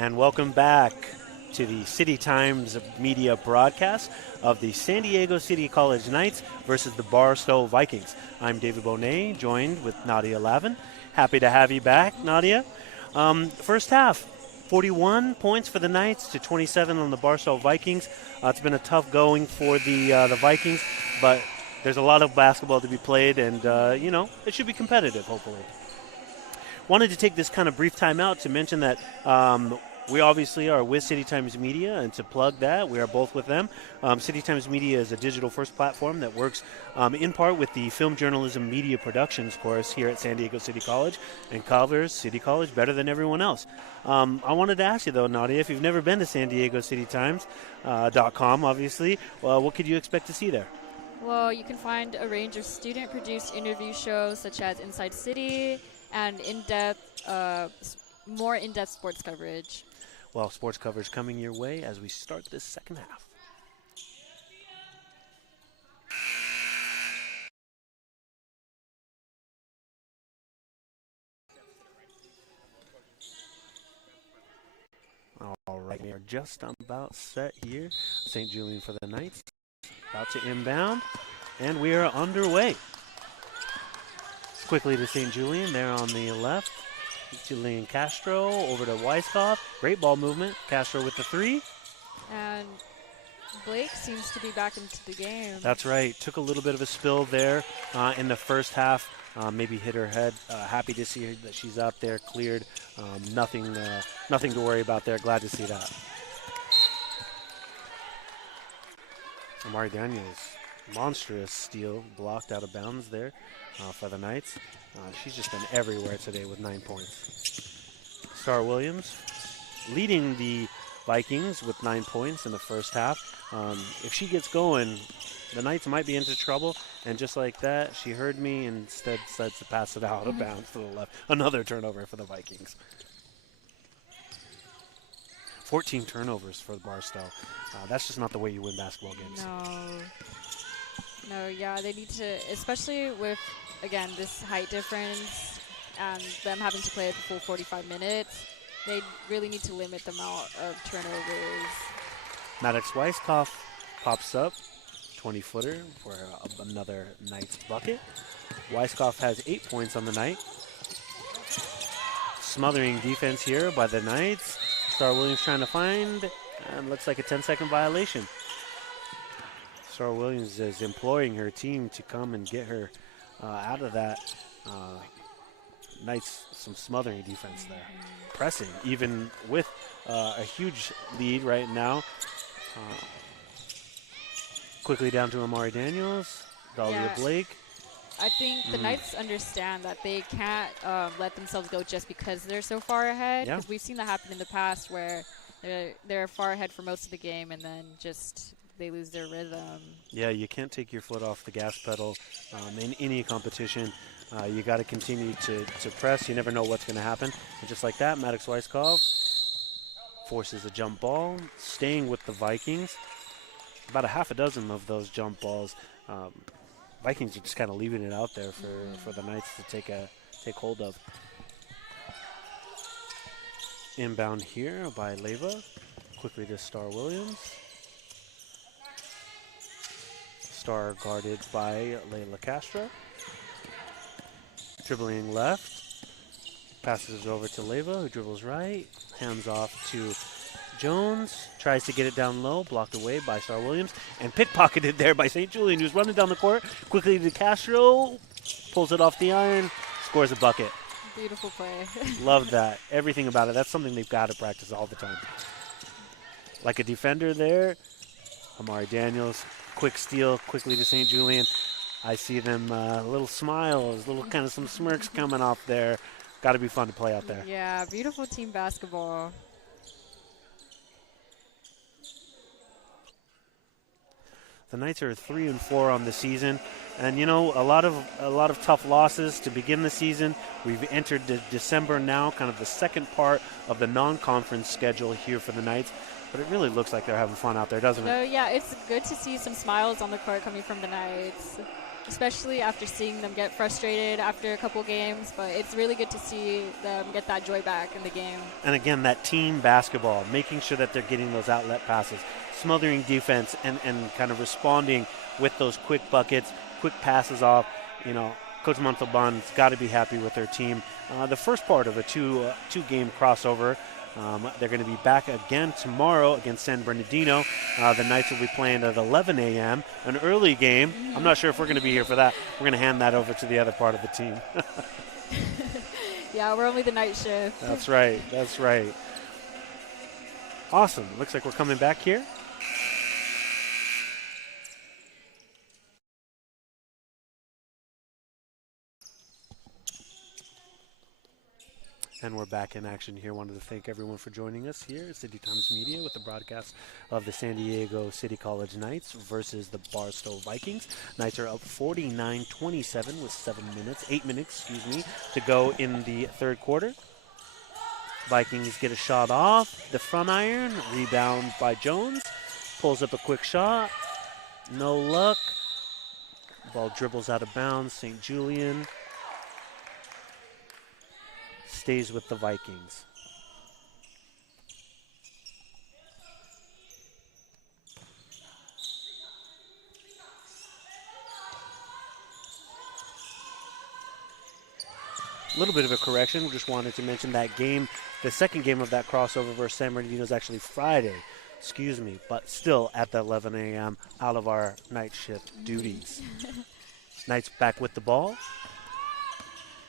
and welcome back to the City Times media broadcast of the San Diego City College Knights versus the Barstow Vikings. I'm David Bohnet, joined with Nadia Lavin. Happy to have you back, Nadia. First half, 41 points for the Knights to 27 on the Barstow Vikings. It's been a tough going for the Vikings, but there's a lot of basketball to be played, and, it should be competitive, hopefully. Wanted to take this kind of brief time out to mention that we obviously are with City Times Media, and to plug that, we are both with them. City Times Media is a digital-first platform that works in part with the Film Journalism Media Productions course here at San Diego City College and covers City College better than everyone else. I wanted to ask you, though, Nadia, if you've never been to San Diego City Times.com, obviously, what could you expect to see there? Well, you can find a range of student-produced interview shows such as Inside City and more in-depth sports coverage. Well, sports coverage coming your way as we start this second half. All right, we are just about set here. St. Julian for the Knights, about to inbound, and we are underway. Quickly to St. Julian, there on the left. Julian Castro over to Weiskopf. Great ball movement. Castro with the three. And Blake seems to be back into the game. That's right. Took a little bit of a spill there in the first half. Maybe hit her head. Happy to see that she's out there, cleared. Nothing to worry about there. Glad to see that. Amari Daniels, monstrous steal, blocked out of bounds there for the Knights. She's just been everywhere today with 9 points. Star Williams leading the Vikings with 9 points in the first half. If she gets going, the Knights might be into trouble. And just like that, she heard me and instead decides to pass it out of bounds to the left. Another turnover for the Vikings. 14 turnovers for the Barstow. That's just not the way you win basketball games. No, yeah, they need to, especially with, again, this height difference and them having to play it the full 45 minutes, they really need to limit the amount of turnovers. Maddox Weiskopf pops up, 20-footer for another Knights bucket. Weiskopf has 8 points on the night. Smothering defense here by the Knights. Star Williams trying to find, and looks like a 10-second violation. Star Williams is imploring her team to come and get her out of that. Knights, some smothering defense there. Pressing, even with a huge lead right now. Quickly down to Amari Daniels, Dahlia Blake. I think the Knights understand that they can't let themselves go just because they're so far ahead. Because we've seen that happen in the past where they're far ahead for most of the game and then just they lose their rhythm. Yeah, you can't take your foot off the gas pedal in any competition. You got to continue to press. You never know what's going to happen. And just like that, Maddox Weiskopf forces a jump ball, staying with the Vikings. About a half a dozen of those jump balls. Vikings are just kind of leaving it out there for the Knights to take hold of. Inbound here by Leva. Quickly to Star Williams. Star guarded by Layla Castro. Dribbling left. Passes it over to Leva, who dribbles right. Hands off to Jones. Tries to get it down low. Blocked away by Star Williams. And pickpocketed there by St. Julian, who's running down the court. Quickly to Castro. Pulls it off the iron. Scores a bucket. Beautiful play. Love that. Everything about it. That's something they've got to practice all the time. Like a defender there. Amari Daniels. Quick steal. Quickly to St. Julian. I see them little smiles, little kind of some smirks coming off there. Got to be fun to play out there. Yeah, beautiful team basketball. The Knights are 3-4 on the season, and a lot of tough losses to begin the season. We've entered December now, kind of the second part of the non-conference schedule here for the Knights. But it really looks like they're having fun out there, doesn't it? So yeah, it's good to see some smiles on the court coming from the Knights. especially after seeing them get frustrated after a couple games. But it's really good to see them get that joy back in the game. And again, that team basketball, making sure that they're getting those outlet passes, smothering defense, and kind of responding with those quick buckets, quick passes off. You know, Coach Montalban's got to be happy with their team. The first part of a two-game crossover. They're going to be back again tomorrow against San Bernardino. The Knights will be playing at 11 a.m., an early game. I'm not sure if we're going to be here for that. We're going to hand that over to the other part of the team. Yeah, we're only the night shift. That's right. That's right. Awesome. Looks like we're coming back here. And we're back in action here. Wanted to thank everyone for joining us here at City Times Media with the broadcast of the San Diego City College Knights versus the Barstow Vikings. Knights are up 49-27 with 8 minutes, to go in the third quarter. Vikings get a shot off the front iron, rebound by Jones, pulls up a quick shot, no luck. Ball dribbles out of bounds. St. Julian stays with the Vikings. A little bit of a correction. We just wanted to mention that game, the second game of that crossover versus San Bernardino is actually Friday. But still at the 11 a.m. out of our night shift duties. Knights back with the ball.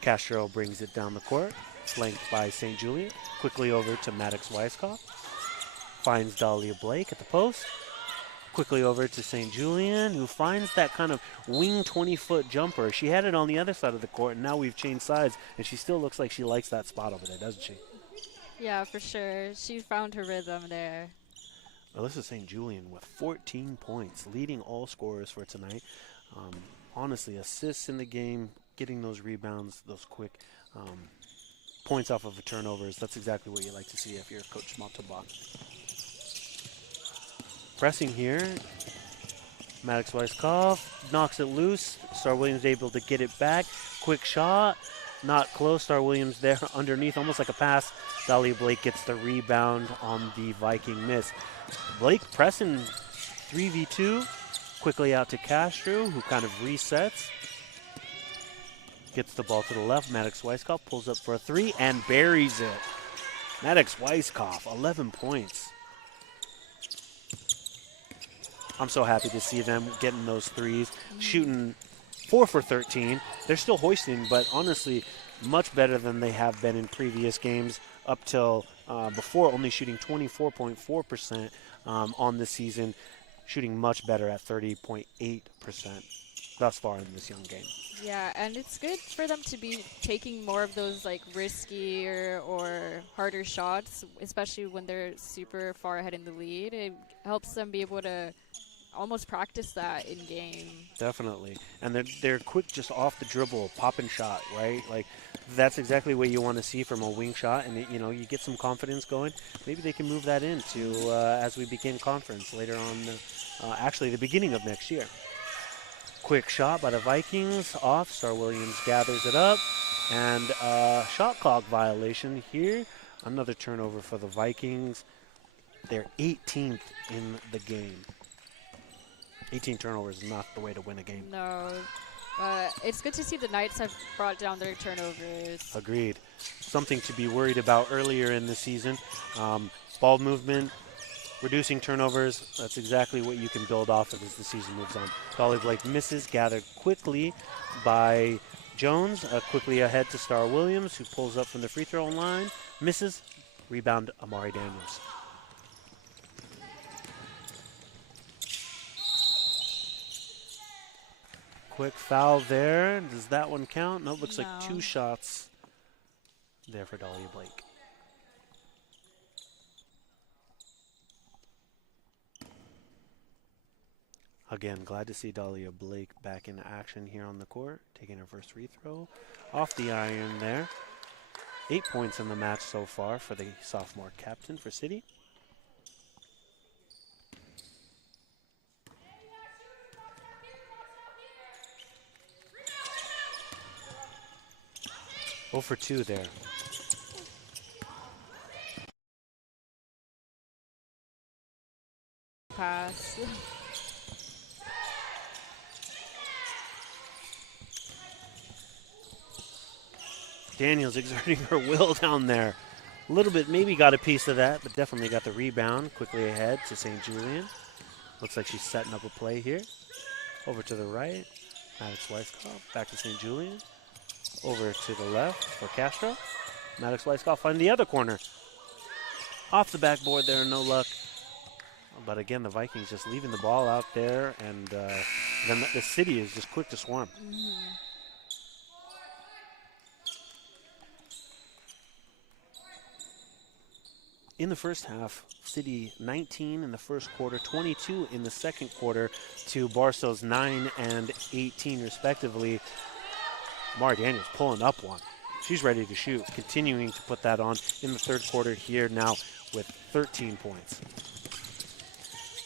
Castro brings it down the court, flanked by St. Julian. Quickly over to Maddox Weiskopf. Finds Dahlia Blake at the post. Quickly over to St. Julian, who finds that kind of wing 20-foot jumper. She had it on the other side of the court, and now we've changed sides, and she still looks like she likes that spot over there, doesn't she? Yeah, for sure. She found her rhythm there. Alyssa St. Julian with 14 points, leading all scorers for tonight. Honestly, assists in the game, getting those rebounds, those quick points off of the turnovers. That's exactly what you like to see if you're Coach Montalban. Pressing here. Maddox Weiskopf knocks it loose. Star Williams able to get it back. Quick shot. Not close. Star Williams there underneath, almost like a pass. Dahlia Blake gets the rebound on the Viking miss. Blake pressing 3v2. Quickly out to Castro, who kind of resets. Gets the ball to the left. Maddox Weiskopf pulls up for a three and buries it. Maddox Weiskopf, 11 points. I'm so happy to see them getting those threes, shooting 4 for 13. They're still hoisting, but honestly, much better than they have been in previous games up till before, only shooting 24.4% on the season, shooting much better at 30.8% thus far in this young game. Yeah, and it's good for them to be taking more of those like riskier or harder shots, especially when they're super far ahead in the lead. It helps them be able to almost practice that in game. Definitely. And they're quick just off the dribble, pop and shot, right? Like that's exactly what you want to see from a wing shot, and you know, you get some confidence going. Maybe they can move that into as we begin conference later on, actually the beginning of next year. Quick shot by the Vikings, off. Star Williams gathers it up, and shot clock violation here. Another turnover for the Vikings. They're 18th in the game. 18 turnovers is not the way to win a game. No, it's good to see the Knights have brought down their turnovers. Agreed. Something to be worried about earlier in the season. Ball movement, reducing turnovers, that's exactly what you can build off of as the season moves on. Dahlia Blake misses, gathered quickly by Jones, quickly ahead to Star Williams, who pulls up from the free throw line, misses, rebound Amari Daniels. Quick foul there. Does that one count? No, looks like 2 shots there for Dahlia Blake. Again, glad to see Dahlia Blake back in action here on the court, taking her first free throw off the iron there. 8 points in the match so far for the sophomore captain for City. 0 for 2 there. Pass. Daniels exerting her will down there. A little bit, maybe got a piece of that, but definitely got the rebound. Quickly ahead to St. Julian. Looks like she's setting up a play here. Over to the right. Maddox Weisskopf back to St. Julian. Over to the left for Castro. Maddox Weisskopf find the other corner. Off the backboard there, no luck. But again, the Vikings just leaving the ball out there, and then the city is just quick to swarm. In the first half, City 19 in the first quarter, 22 in the second quarter to Barstow's 9 and 18 respectively. Mara Daniels pulling up one. She's ready to shoot, continuing to put that on in the third quarter here now with 13 points.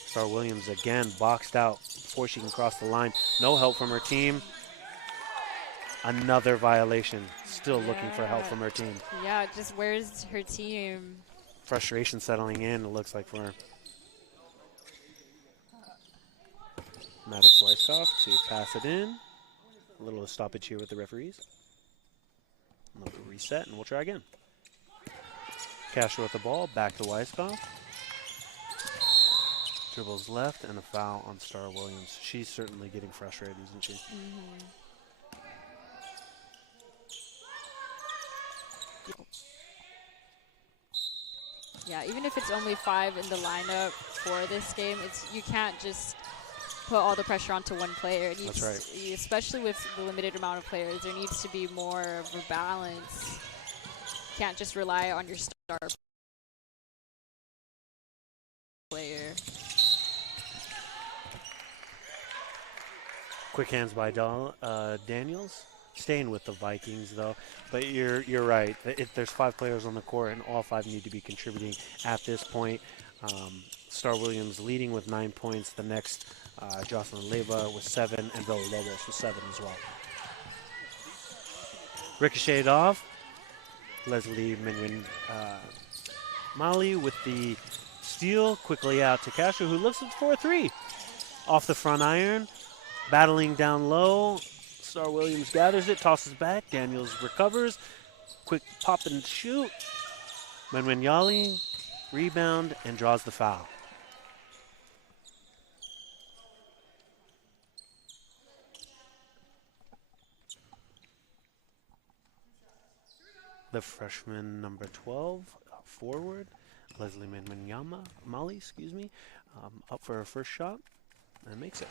Star Williams again boxed out before she can cross the line. No help from her team. Another violation. Still looking for help from her team. Yeah, just where's her team? Frustration settling in, it looks like, for her. Maddox Weisskopf to pass it in. A little stoppage here with the referees. A little reset, and we'll try again. Castro with the ball, back to Weisskopf. Dribbles left, and a foul on Star Williams. She's certainly getting frustrated, isn't she? Yeah, even if it's only 5 in the lineup for this game, you can't just put all the pressure onto one player. It needs, that's right. Especially with the limited amount of players, there needs to be more of a balance. You can't just rely on your star player. Quick hands by Daniels. Staying with the Vikings, though. But you're right. There's 5 players on the court, and all 5 need to be contributing at this point. Star Williams leading with 9 points. The next, Jocelyn Leva with 7, and Villa Lobos with 7 as well. Ricocheted off. Leslie Minwin Mali with the steal. Quickly out to Castro, who looks for a 3. Off the front iron. Battling down low. Star Williams gathers it, tosses back. Daniels recovers. Quick pop and shoot. Minwin Yali, rebound, and draws the foul. The freshman number 12, forward, Leslie Minwin Mali, up for her first shot, and makes it.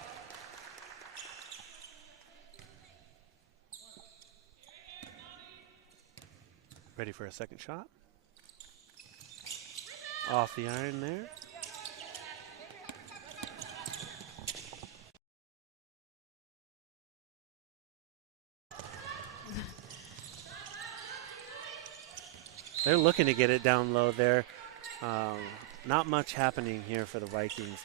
Ready for a second shot. Off the iron there. They're looking to get it down low there. Not much happening here for the Vikings.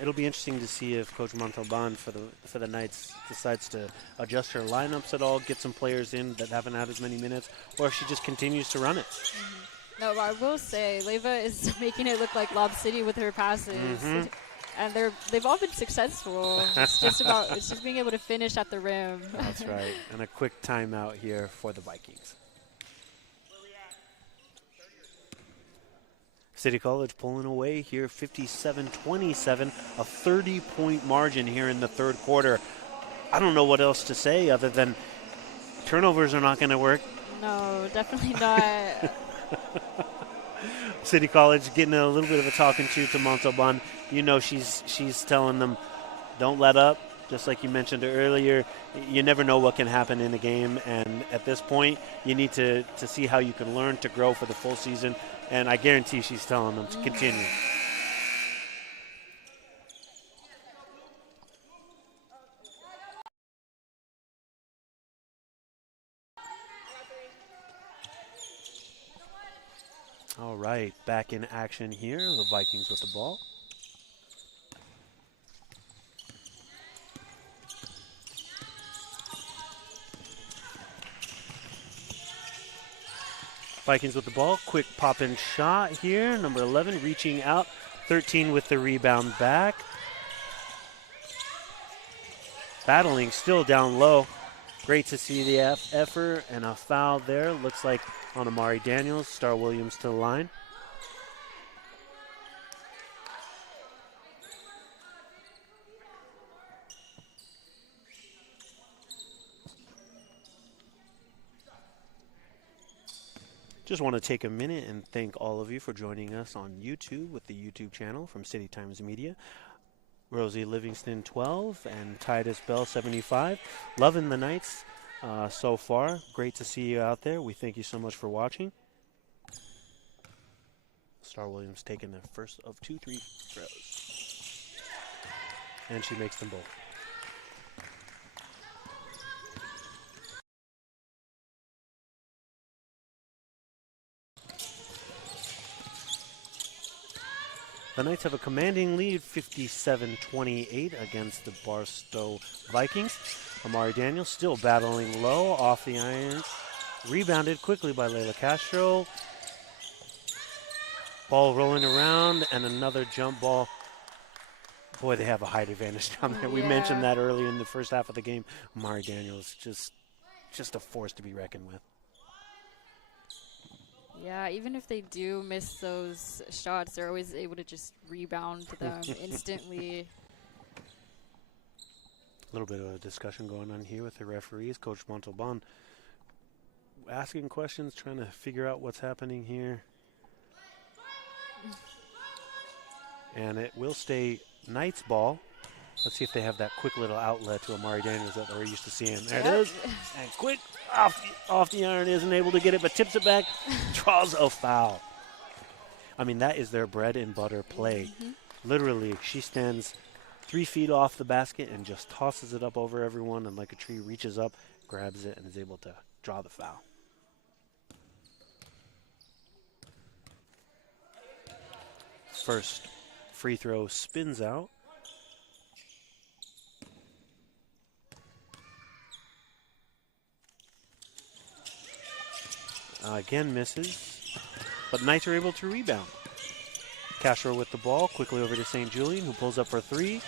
It'll be interesting to see if Coach Montalban for the Knights decides to adjust her lineups at all, get some players in that haven't had as many minutes, or if she just continues to run it. No, but I will say, Leva is making it look like Lob City with her passes. And they've all been successful. It's just being able to finish at the rim. That's right. And a quick timeout here for the Vikings. City College pulling away here, 57-27, a 30-point margin here in the third quarter. I don't know what else to say other than turnovers are not going to work. No, definitely not. City College getting a little bit of a talking to Montalban. You know, she's telling them, don't let up. Just like you mentioned earlier, you never know what can happen in a game, and at this point, you need to see how you can learn to grow for the full season, and I guarantee she's telling them to continue. All right, back in action here, the Vikings with the ball. Vikings with the ball. Quick pop-in shot here. Number 11 reaching out. 13 with the rebound back. Battling still down low. Great to see the effort and a foul there. Looks like on Amari Daniels. Star Williams to the line. Just want to take a minute and thank all of you for joining us on YouTube with the YouTube channel from City Times Media. Rosie Livingston 12 and Titus Bell 75. Loving the Knights so far. Great to see you out there. We thank you so much for watching. Star Williams taking the first of 2 free throws. And she makes them both. The Knights have a commanding lead, 57-28 against the Barstow Vikings. Amari Daniels still battling low off the irons. Rebounded quickly by Layla Castro. Ball rolling around and another jump ball. Boy, they have a height advantage down there. We mentioned that earlier in the first half of the game. Amari Daniels just a force to be reckoned with. Yeah, even if they do miss those shots, they're always able to just rebound them instantly. A little bit of a discussion going on here with the referees. Coach Montalban asking questions, trying to figure out what's happening here. And it will stay Knights ball. Let's see if they have that quick little outlet to Amari Daniels that we're used to seeing. There it is. And quick off the iron, isn't able to get it, but tips it back, draws a foul. I mean, that is their bread and butter play. Literally, she stands 3 feet off the basket and just tosses it up over everyone, and like a tree reaches up, grabs it, and is able to draw the foul. First free throw spins out. Again misses, but Knights are able to rebound. Castro with the ball, quickly over to St. Julian, who pulls up for 3.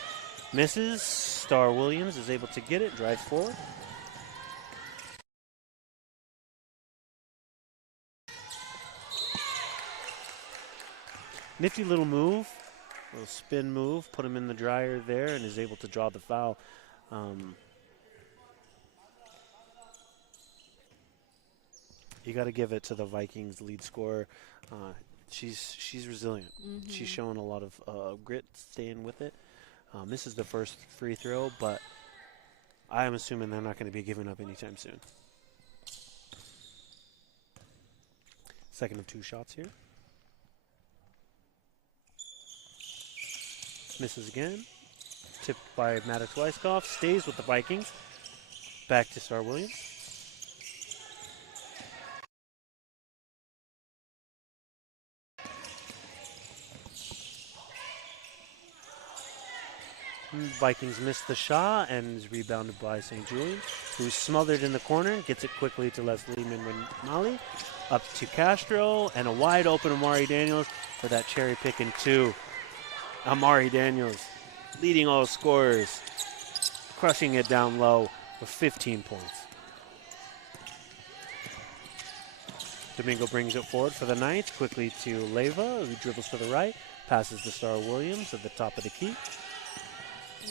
Misses. Star Williams is able to get it, drives forward. Nifty little move, little spin move, put him in the dryer there, and is able to draw the foul. You got to give it to the Vikings lead scorer. She's resilient. She's showing a lot of grit, staying with it. This is the first free throw, but I am assuming they're not going to be giving up anytime soon. Second of 2 shots here. Misses again. Tipped by Maddox Weiskopf. Stays with the Vikings. Back to Star Williams. Vikings missed the shot and is rebounded by St. Julian, who's smothered in the corner, gets it quickly to Leslie Minwin-Mali, up to Castro, and a wide open Amari Daniels for that cherry pick and 2. Amari Daniels leading all scorers, crushing it down low with 15 points. Domingo brings it forward for the Knights, quickly to Leyva, who dribbles to the right, passes to Star Williams at the top of the key.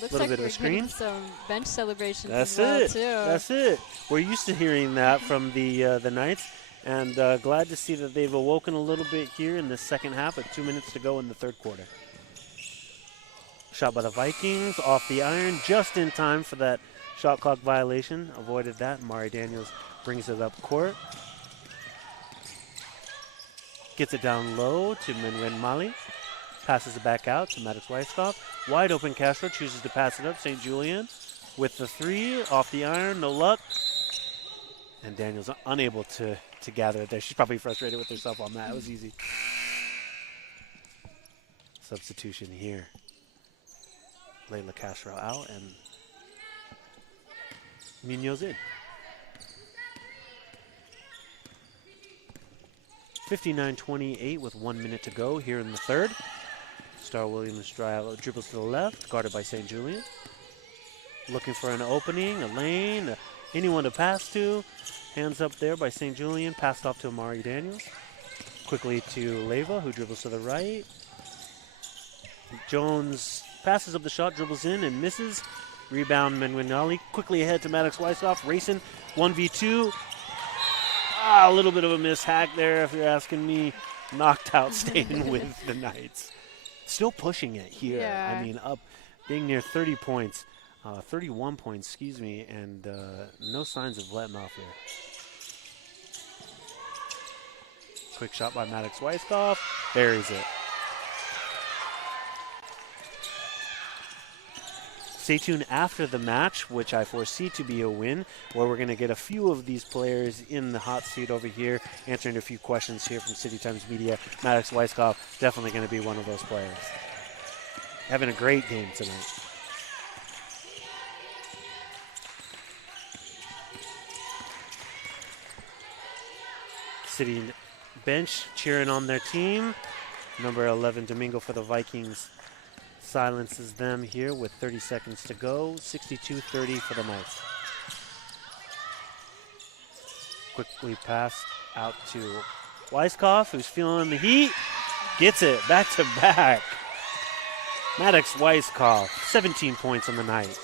Looks little like bit of we're a screen. getting some bench celebrations That's as well, it. too. That's it. We're used to hearing that from the Knights, and glad to see that they've awoken a little bit here in the second half with 2 minutes to go in the third quarter. Shot by the Vikings off the iron, just in time for that shot clock violation. Avoided that. Amari Daniels brings it up court. Gets it down low to Minwin-Mali. Passes it back out to Maddox Weiskopf. Wide open Castro chooses to pass it up. St. Julian with the 3 off the iron. No luck. And Daniels unable to gather it there. She's probably frustrated with herself on that. It was easy. Substitution here. Layla Castro out and Munoz in. 59-28 with 1 minute to go here in the third. Star Williams dribbles to the left, guarded by St. Julian. Looking for an opening, a lane, anyone to pass to. Hands up there by St. Julian, passed off to Amari Daniels. Quickly to Leyva, who dribbles to the right. Jones passes up the shot, dribbles in and misses. Rebound, Menwinali quickly ahead to Maddox Weishoff, racing 1v2. A little bit of a mishack there, if you're asking me. Knocked out, staying with the Knights. Still pushing it here. Yeah. I mean, up, being near 30 points, 31 points, excuse me, and no signs of letting off here. Quick shot by Maddox Weishoff, buries it. Stay tuned after the match, which I foresee to be a win, where we're going to get a few of these players in the hot seat over here, answering a few questions here from City Times Media. Maddox Weishoff definitely going to be one of those players. Having a great game tonight. City bench cheering on their team. Number 11, Domingo for the Vikings, silences them here with 30 seconds to go. 62-30 for the Knights. Quickly passed out to Weishoff, who's feeling the heat. Gets it back to back. Maddox Weishoff, 17 points on the night.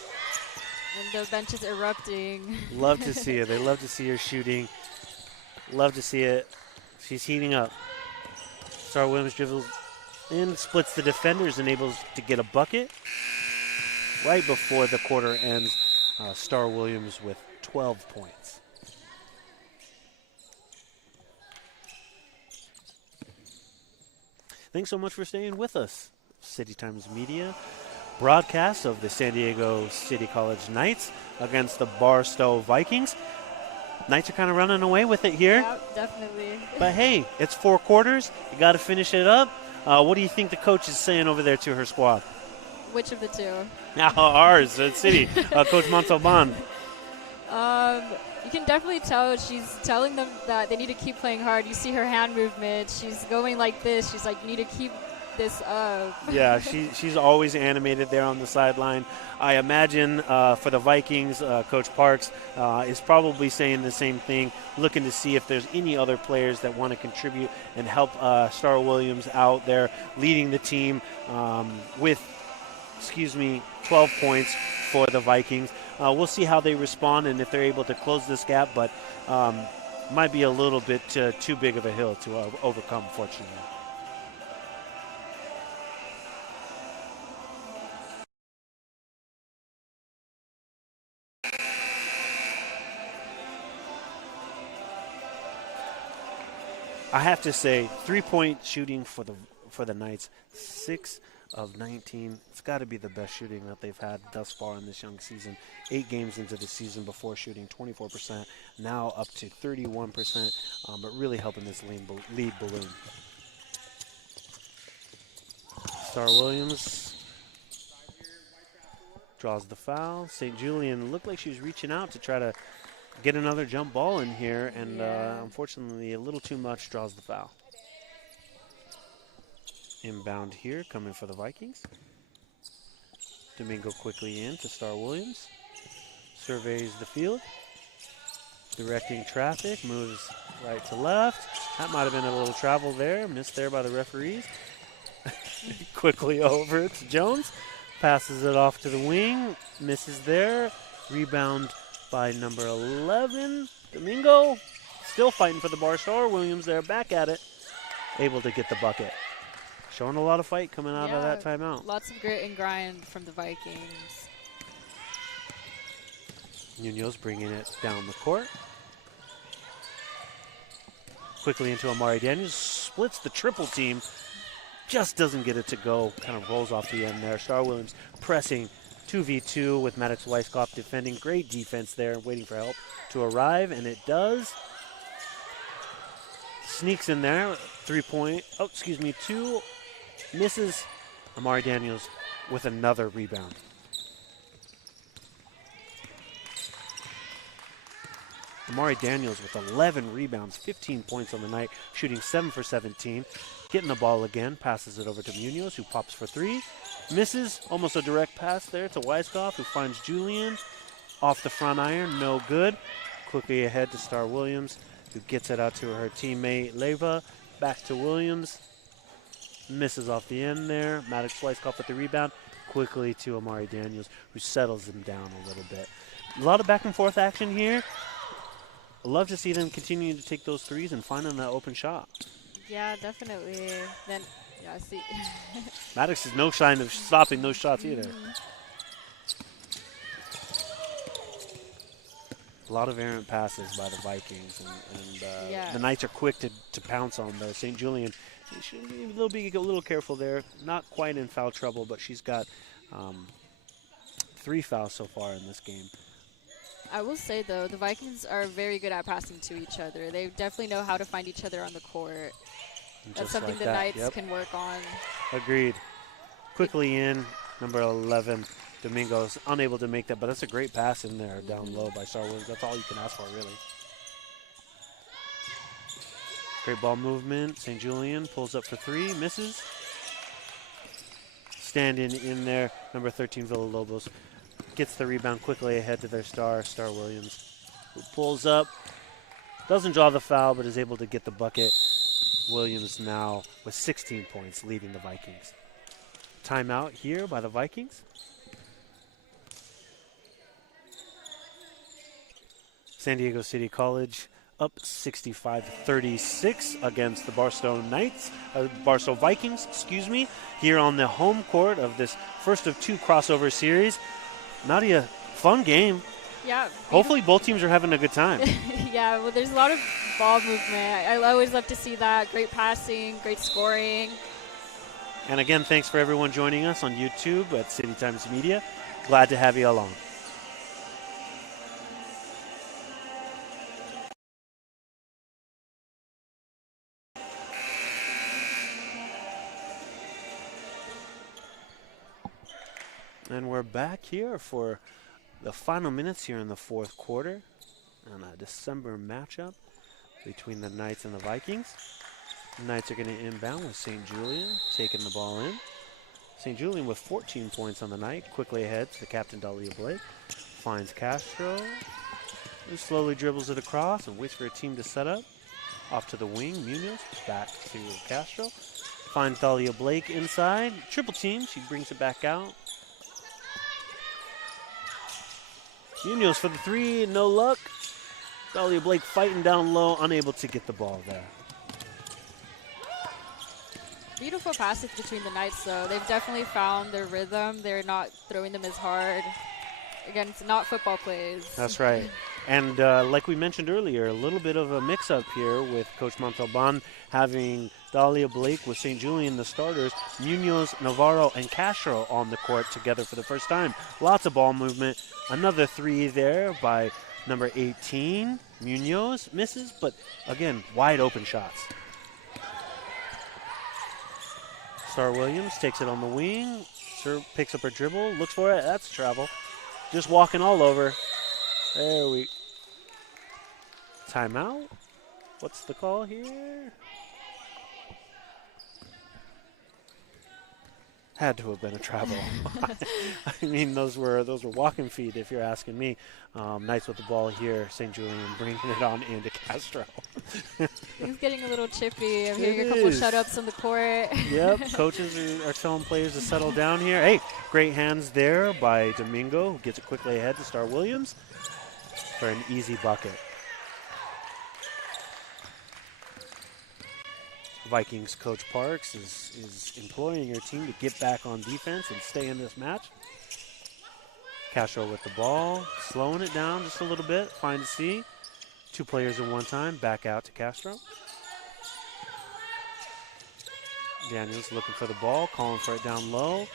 And the bench is erupting. Love to see it. They love to see her shooting. Love to see it. She's heating up. Star Williams dribbles in, splits the defenders, and able to get a bucket. Right before the quarter ends, Star Williams with 12 points. Thanks so much for staying with us. City Times Media broadcast of the San Diego City College Knights against the Barstow Vikings. Knights are kind of running away with it here. Yeah, definitely. But hey, it's 4 quarters. You got to finish it up. What do you think the coach is saying over there to her squad? Which of the two? Ours, City, Coach Montalban. You can definitely tell she's telling them that they need to keep playing hard. You see her hand movement. She's going like this. She's like, you need to keep this up. Yeah, she's always animated there on the sideline. I imagine for the Vikings, Coach Parks is probably saying the same thing, looking to see if there's any other players that want to contribute and help Star Williams out there, leading the team with, 12 points for the Vikings. We'll see how they respond and if they're able to close this gap, but might be a little bit too big of a hill to overcome, fortunately. I have to say, 3-point shooting for the Knights, 6 of 19. It's got to be the best shooting that they've had thus far in this young season. 8 games into the season before shooting 24%, now up to 31%, but really helping this lead balloon. Star Williams draws the foul. St. Julian looked like she was reaching out to try to get another jump ball in here, and unfortunately a little too much, draws the foul. Inbound here, coming for the Vikings. Domingo quickly in to Star Williams. Surveys the field. Directing traffic, moves right to left. That might have been a little travel there, missed there by the referees. Quickly over to Jones. Passes it off to the wing, misses there. Rebound by number 11, Domingo. Still fighting for the bar. Star Williams there, back at it. Able to get the bucket. Showing a lot of fight coming out of that timeout. Lots of grit and grind from the Vikings. Munoz bringing it down the court. Quickly into Amari Daniels. Splits the triple team. Just doesn't get it to go. Kind of rolls off the end there. Star Williams pressing 2v2 with Maddox Weishoff defending. Great defense there, waiting for help to arrive, and it does. Sneaks in there. 2. Misses. Amari Daniels with another rebound. Amari Daniels with 11 rebounds, 15 points on the night, shooting 7 for 17. Getting the ball again, passes it over to Munoz, who pops for 3. Misses, almost a direct pass there to Weiskopf, who finds Julian. Off the front iron, no good. Quickly ahead to Star Williams, who gets it out to her teammate Leva. Back to Williams. Misses off the end there. Maddox Weiskopf with the rebound. Quickly to Amari Daniels, who settles him down a little bit. A lot of back and forth action here. I love to see them continue to take those threes and finding that open shot. Yeah, definitely. Then, yeah, see. Maddox is no sign of stopping those shots either. A lot of errant passes by the Vikings, and the Knights are quick to pounce on the St. Julian. She should be a little careful there. Not quite in foul trouble, but she's got 3 fouls so far in this game. I will say, though, the Vikings are very good at passing to each other. They definitely know how to find each other on the court. That's something like the Knights can work on. Agreed. Quickly in, number 11, Domingo's unable to make that, but that's a great pass in there down low by Star Williams. That's all you can ask for, really. Great ball movement. St. Julian pulls up for 3, misses. Standing in there, number 13, Villalobos. Gets the rebound quickly ahead to their Star Williams, who pulls up. Doesn't draw the foul, but is able to get the bucket. Williams now with 16 points, leading the Vikings. Timeout here by the Vikings. San Diego City College up 65-36 against the Barstow Vikings, here on the home court of this first of 2 crossover series. Nadia, fun game. Yeah. Hopefully both teams are having a good time. Yeah, well, there's a lot of ball movement. I always love to see that. Great passing, great scoring. And again, thanks for everyone joining us on YouTube at City Times Media. Glad to have you along. And we're back here for the final minutes here in the 4th quarter on a December matchup between the Knights and the Vikings. The Knights are going to inbound with St. Julian taking the ball in. St. Julian with 14 points on the night. Quickly ahead to the captain, Dahlia Blake. Finds Castro. Who slowly dribbles it across and waits for a team to set up. Off to the wing, Munoz. Back to Castro. Finds Dahlia Blake inside. Triple team. She brings it back out. Munoz for the 3, no luck. Dahlia Blake fighting down low, unable to get the ball there. Beautiful passes between the Knights, though. They've definitely found their rhythm. They're not throwing them as hard. Again, it's not football plays. That's right. And like we mentioned earlier, a little bit of a mix-up here with Coach Montalban having Dahlia Blake with St. Julian, the starters, Munoz, Navarro, and Castro on the court together for the first time. Lots of ball movement. Another 3 there by number 18, Munoz. Misses, but again, wide open shots. Star Williams takes it on the wing. Picks up her dribble, looks for it. That's travel. Just walking all over. There we. Timeout. What's the call here? Had to have been a travel. I mean, those were walking feet, if you're asking me. Knights with the ball here. St. Julian bringing it on into Castro. Things getting a little chippy. I'm hearing a couple shut-ups on the court. Yep, coaches are telling players to settle down here. Hey, great hands there by Domingo, who gets it quickly ahead to Star Williams for an easy bucket. Vikings coach Parks is employing her team to get back on defense and stay in this match. Castro with the ball, slowing it down just a little bit. Fine to see. 2 players in one time. Back out to Castro. Daniels looking for the ball, calling for it down low.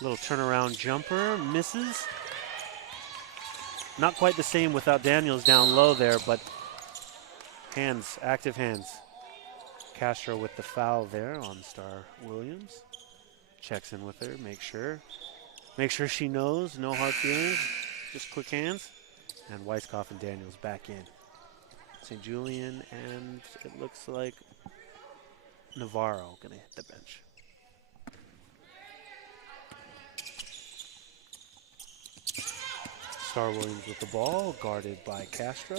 Little turnaround jumper, misses. Not quite the same without Daniels down low there, but hands, active hands. Castro with the foul there on Star Williams. Checks in with her, make sure she knows, no hard feelings, just quick hands. And Weiskopf and Daniels back in. St. Julian and it looks like Navarro going to hit the bench. Star Williams with the ball, guarded by Castro.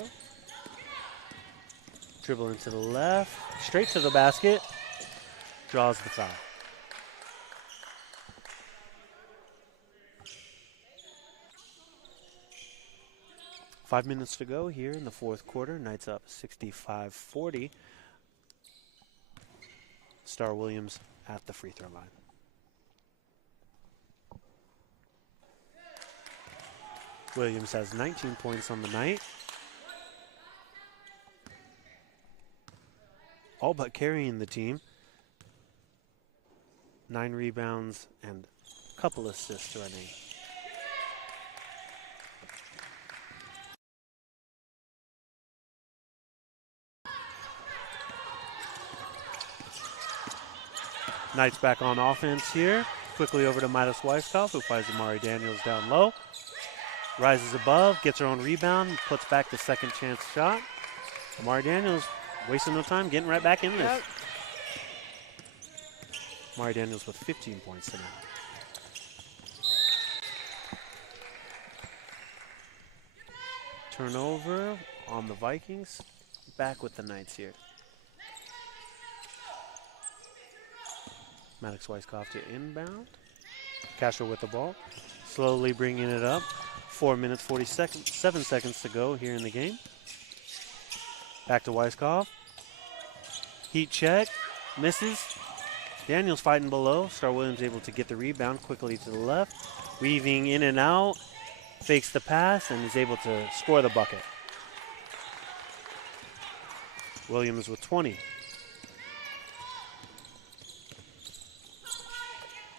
Dribble into the left, straight to the basket, draws the foul. Five minutes to go here in the fourth quarter. Knights up 65-40. Star Williams at the free throw line. Williams has 19 points on the night. All but carrying the team. 9 rebounds and a couple assists running. Knights back on offense here. Quickly over to Midas Weiskopf, who finds Amari Daniels down low. Rises above, gets her own rebound, puts back the second chance shot. Amari Daniels wasting no time, getting right back in this. Yep. Amari Daniels with 15 points tonight. Turnover on the Vikings. Back with the Knights here. Maddox Weiskopf to inbound. Castro with the ball. Slowly bringing it up. 4 minutes, 7 seconds to go here in the game. Back to Weiskopf. Heat check. Misses. Daniels fighting below. Star Williams able to get the rebound quickly to the left. Weaving in and out. Fakes the pass and is able to score the bucket. Williams with 20.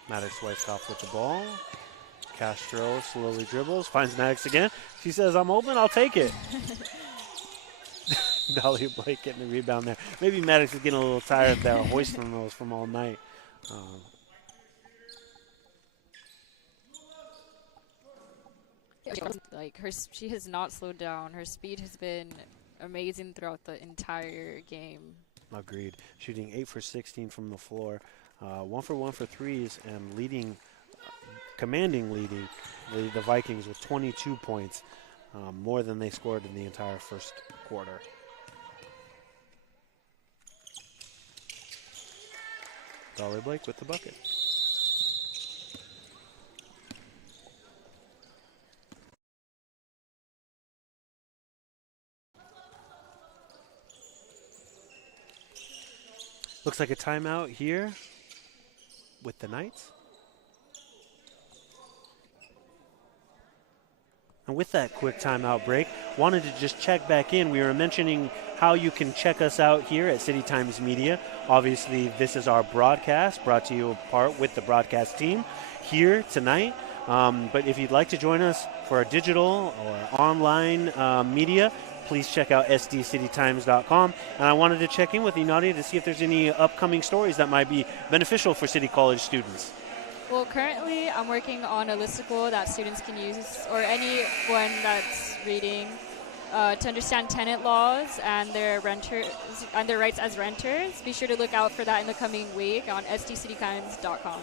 Maddox Weiskopf with the ball. Castro slowly dribbles, finds Maddox again. She says, I'm open, I'll take it. Dahlia Blake getting the rebound there. Maybe Maddox is getting a little tired there, hoisting those from all night. Like she has not slowed down. Her speed has been amazing throughout the entire game. Agreed. Shooting 8 for 16 from the floor. 1 for 1 for threes and commanding the Vikings with 22 points, more than they scored in the entire first quarter. Dolly Blake with the bucket. Looks like a timeout here with the Knights. And with that quick timeout break, wanted to just check back in. We were mentioning how you can check us out here at City Times Media. Obviously, this is our broadcast, brought to you apart with the broadcast team here tonight. But if you'd like to join us for our digital or online media, please check out sdcitytimes.com. And I wanted to check in with you, Nadia, to see if there's any upcoming stories that might be beneficial for City College students. Well, currently I'm working on a listicle that students can use, or anyone that's reading, to understand tenant laws and their rights as renters. Be sure to look out for that in the coming week on sdcitytimes.com.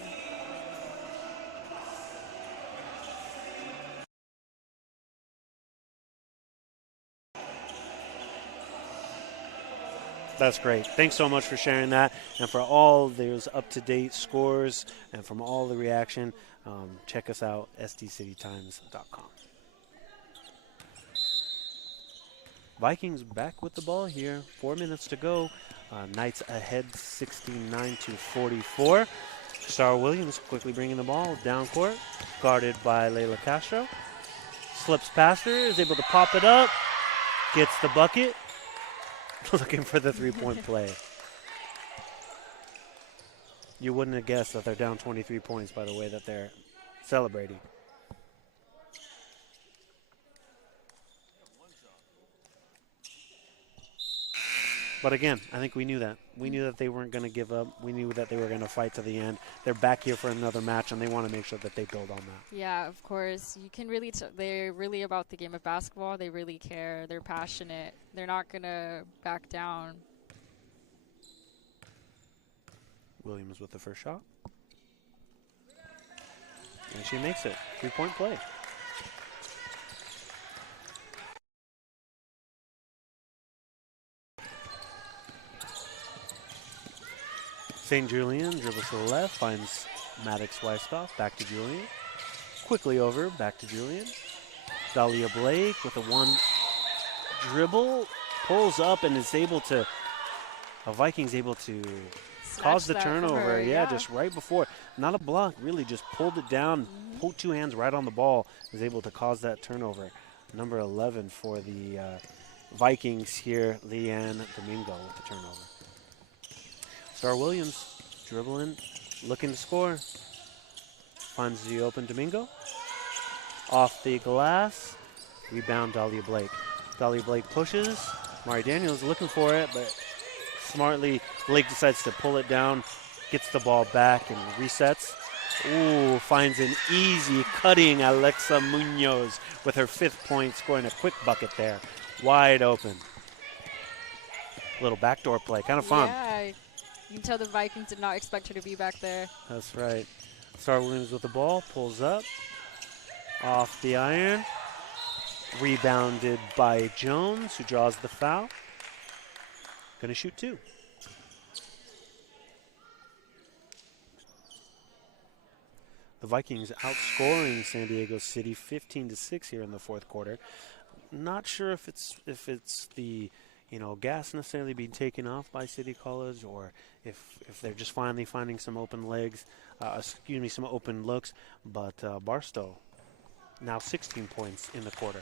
That's great. Thanks so much for sharing that. And for all those up-to-date scores and from all the reaction, check us out, sdcitytimes.com. Vikings back with the ball here. 4 minutes to go. Knights ahead 69-44. Star Williams quickly bringing the ball down court, guarded by Layla Castro. Slips past her, is able to pop it up, gets the bucket. Looking for the three-point play. You wouldn't have guessed that they're down 23 points by the way that they're celebrating. But again, I think we knew that. We knew that they weren't going to give up. We knew that they were going to fight to the end. They're back here for another match, and they want to make sure that they build on that. Yeah, of course. You can really they're really about the game of basketball. They really care. They're passionate. They're not going to back down. Williams with the first shot. And she makes it. 3-point play. St. Julian dribbles to the left, finds Maddox Weiskopf, back to Julian. Quickly over, back to Julian. Dahlia Blake with a one dribble, pulls up and is able to, Vikings able to cause the turnover. Yeah, just right before. Not a block, really just pulled it down, pulled two hands right on the ball, is able to cause that turnover. Number 11 for the Vikings here, Leanne Domingo with the turnover. Star Williams dribbling, looking to score. Finds the open Domingo. Off the glass. Rebound Dahlia Blake. Dahlia Blake pushes. Mari Daniels looking for it, but smartly Blake decides to pull it down, gets the ball back and resets. Ooh, finds an easy cutting Alexa Munoz with her 5th point, scoring a quick bucket there. Wide open. Little backdoor play, kind of fun. Yeah, you can tell the Vikings did not expect her to be back there. That's right. Star Williams with the ball, pulls up, off the iron. Rebounded by Jones, who draws the foul. Gonna shoot 2. The Vikings outscoring San Diego City 15-6 here in the 4th quarter. Not sure if it's the gas necessarily being taken off by City College, or if they're just finally finding some open legs, some open looks. But Barstow now 16 points in the quarter.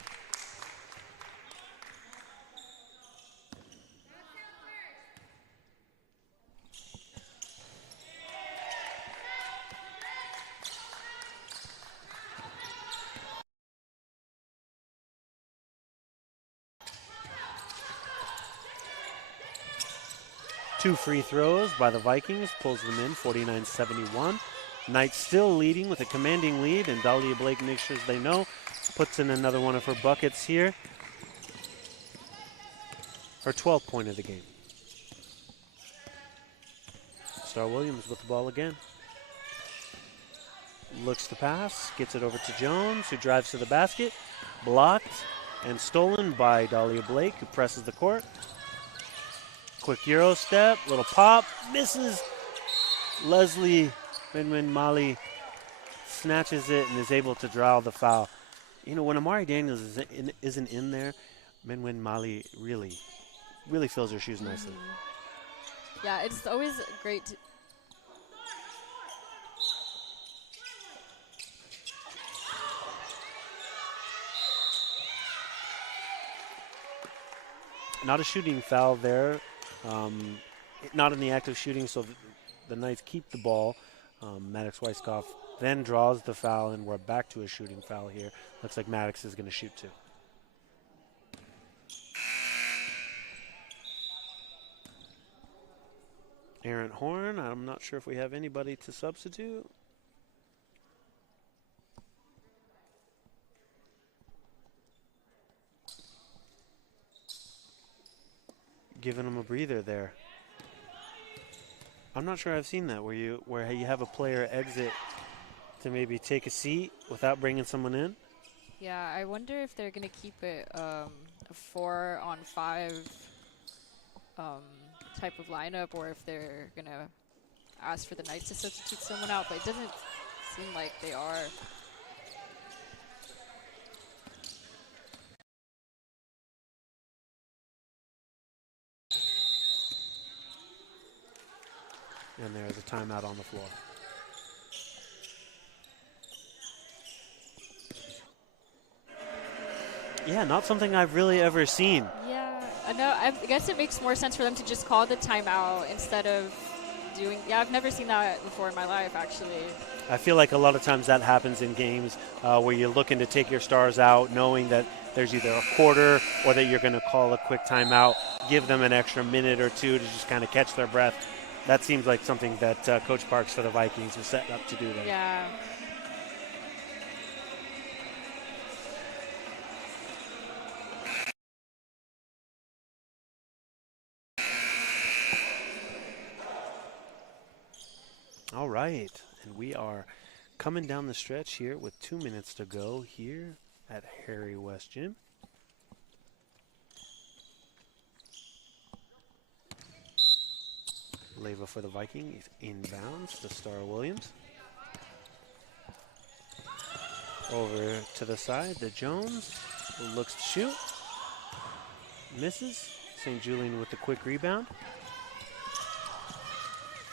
Two free throws by the Vikings, pulls them in, 49-71. Knights still leading with a commanding lead, and Dahlia Blake makes sure they know, puts in another one of her buckets here. Her 12th point of the game. Star Williams with the ball again. Looks to pass, gets it over to Jones, who drives to the basket. Blocked and stolen by Dahlia Blake, who presses the court. Quick Euro step, little pop, misses. Leslie Minwin Mali snatches it and is able to draw the foul. When Amari Daniels isn't in there, Minwin Mali really fills her shoes nicely. Yeah, it's always great to not a shooting foul there. Not in the act of shooting, so the Knights keep the ball. Maddox Weiskopf then draws the foul, and we're back to a shooting foul here. Looks like Maddox is going to shoot 2. Aaron Horn, I'm not sure if we have anybody to substitute. Giving him a breather there. I'm not sure I've seen that where you have a player exit to maybe take a seat without bringing someone in. Yeah, I wonder if they're going to keep it a 4-on-5 type of lineup, or if they're going to ask for the Knights to substitute someone out, but it doesn't seem like they are. And there's a timeout on the floor. Yeah, not something I've really ever seen. Yeah, I know. I guess it makes more sense for them to just call the timeout instead of doing. Yeah, I've never seen that before in my life, actually. I feel like a lot of times that happens in games where you're looking to take your stars out, knowing that there's either a quarter or that you're going to call a quick timeout, give them an extra minute or two to just kind of catch their breath. That seems like something that Coach Parks for the Vikings was setting up to do there. Yeah. All right, and we are coming down the stretch here with 2 minutes to go here at Harry West Gym. Leva for the Vikings inbounds to Star Williams. Over to the side, the Jones looks to shoot. Misses. St. Julian with the quick rebound.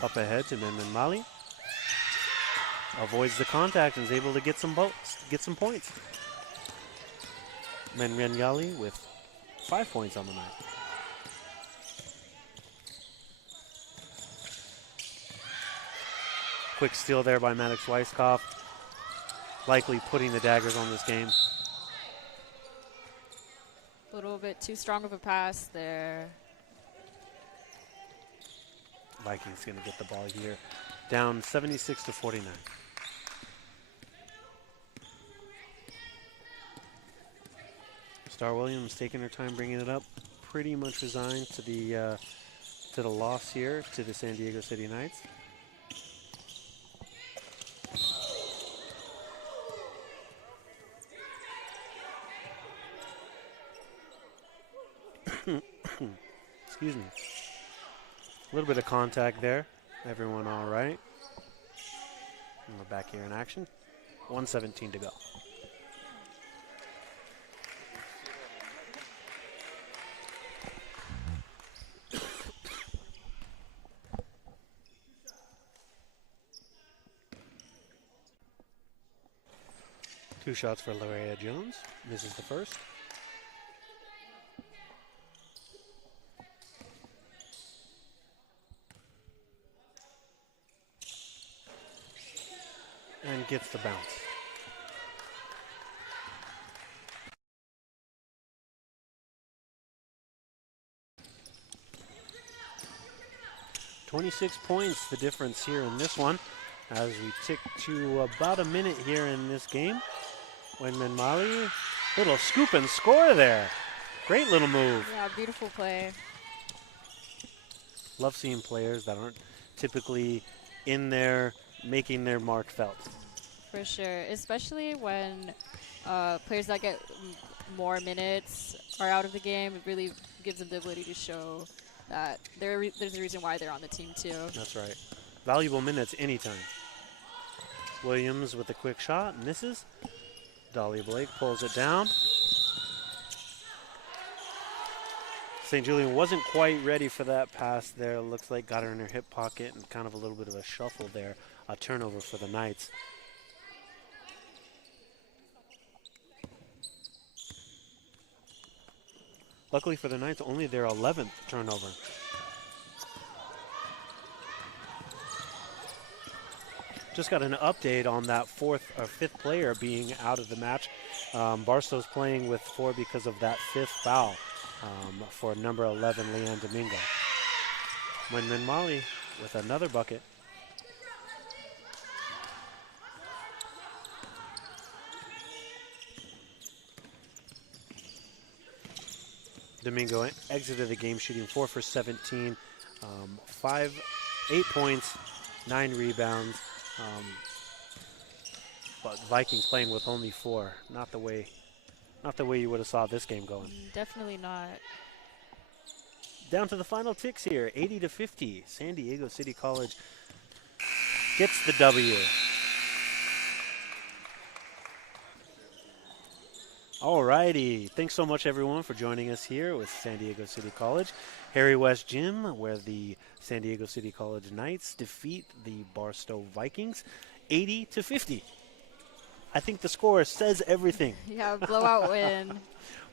Up ahead to Menman Mali. Avoids the contact and is able to get some points. Menren Yali with 5 points on the night. Quick steal there by Maddox Weiskopf. Likely putting the daggers on this game. A little bit too strong of a pass there. Vikings going to get the ball here. Down 76-49. Star Williams taking her time bringing it up. Pretty much resigned to the loss here to the San Diego City Knights. Excuse me. A little bit of contact there. Everyone all right. And we're back here in action. 1:17 to go. Two shots for Larea Jones. Misses the first. And gets the bounce. "26 points the difference here in this one as we tick to about a minute here in this game. When Menmali, little scoop and score there. Great little move. Yeah, beautiful play. Love seeing players that aren't typically in there making their mark felt. For sure, especially when players that get more minutes are out of the game. It really gives them the ability to show that there's a reason why they're on the team too. That's right. Valuable minutes anytime. Williams with a quick shot, misses. Dolly Blake pulls it down. St. Julian wasn't quite ready for that pass there. Looks like got her in her hip pocket and kind of a little bit of a shuffle there. A turnover for the Knights. Luckily for the Knights, only their 11th turnover. Just got an update on that fifth player being out of the match. Barstow's playing with 4 because of that 5th foul for number 11, Leanne Domingo. Wenmin Mali with another bucket. Domingo exited the game shooting 4 for 17, 8 points, 9 rebounds. But Vikings playing with only 4. Not the way you would have saw this game going. Definitely not. Down to the final ticks here, 80-50. San Diego City College gets the W. All righty. Thanks so much, everyone, for joining us here with San Diego City College. Harry West Gym, where the San Diego City College Knights defeat the Barstow Vikings 80-50. I think the score says everything. Yeah, blowout win.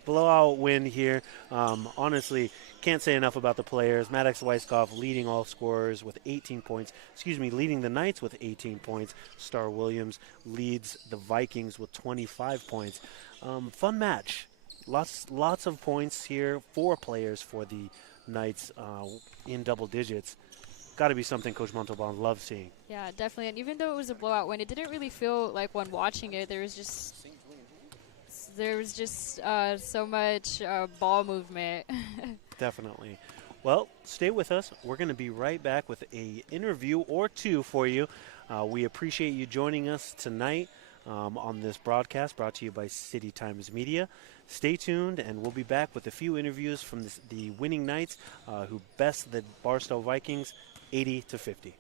Blowout win here. Honestly, can't say enough about the players. Maddox Weiskopf leading all scorers with 18 points. Leading the Knights with 18 points. Star Williams leads the Vikings with 25 points. Fun match. lots of points here. 4 players for the Knights in double digits. Got to be something Coach Montalban loves seeing. Yeah, definitely. And even though it was a blowout win, it didn't really feel like when watching it, there was just so much ball movement. Definitely. Well, stay with us. We're going to be right back with a interview or two for you. We appreciate you joining us tonight on this broadcast brought to you by City Times Media. Stay tuned, and we'll be back with a few interviews from the winning Knights who best the Barstow Vikings 80-50.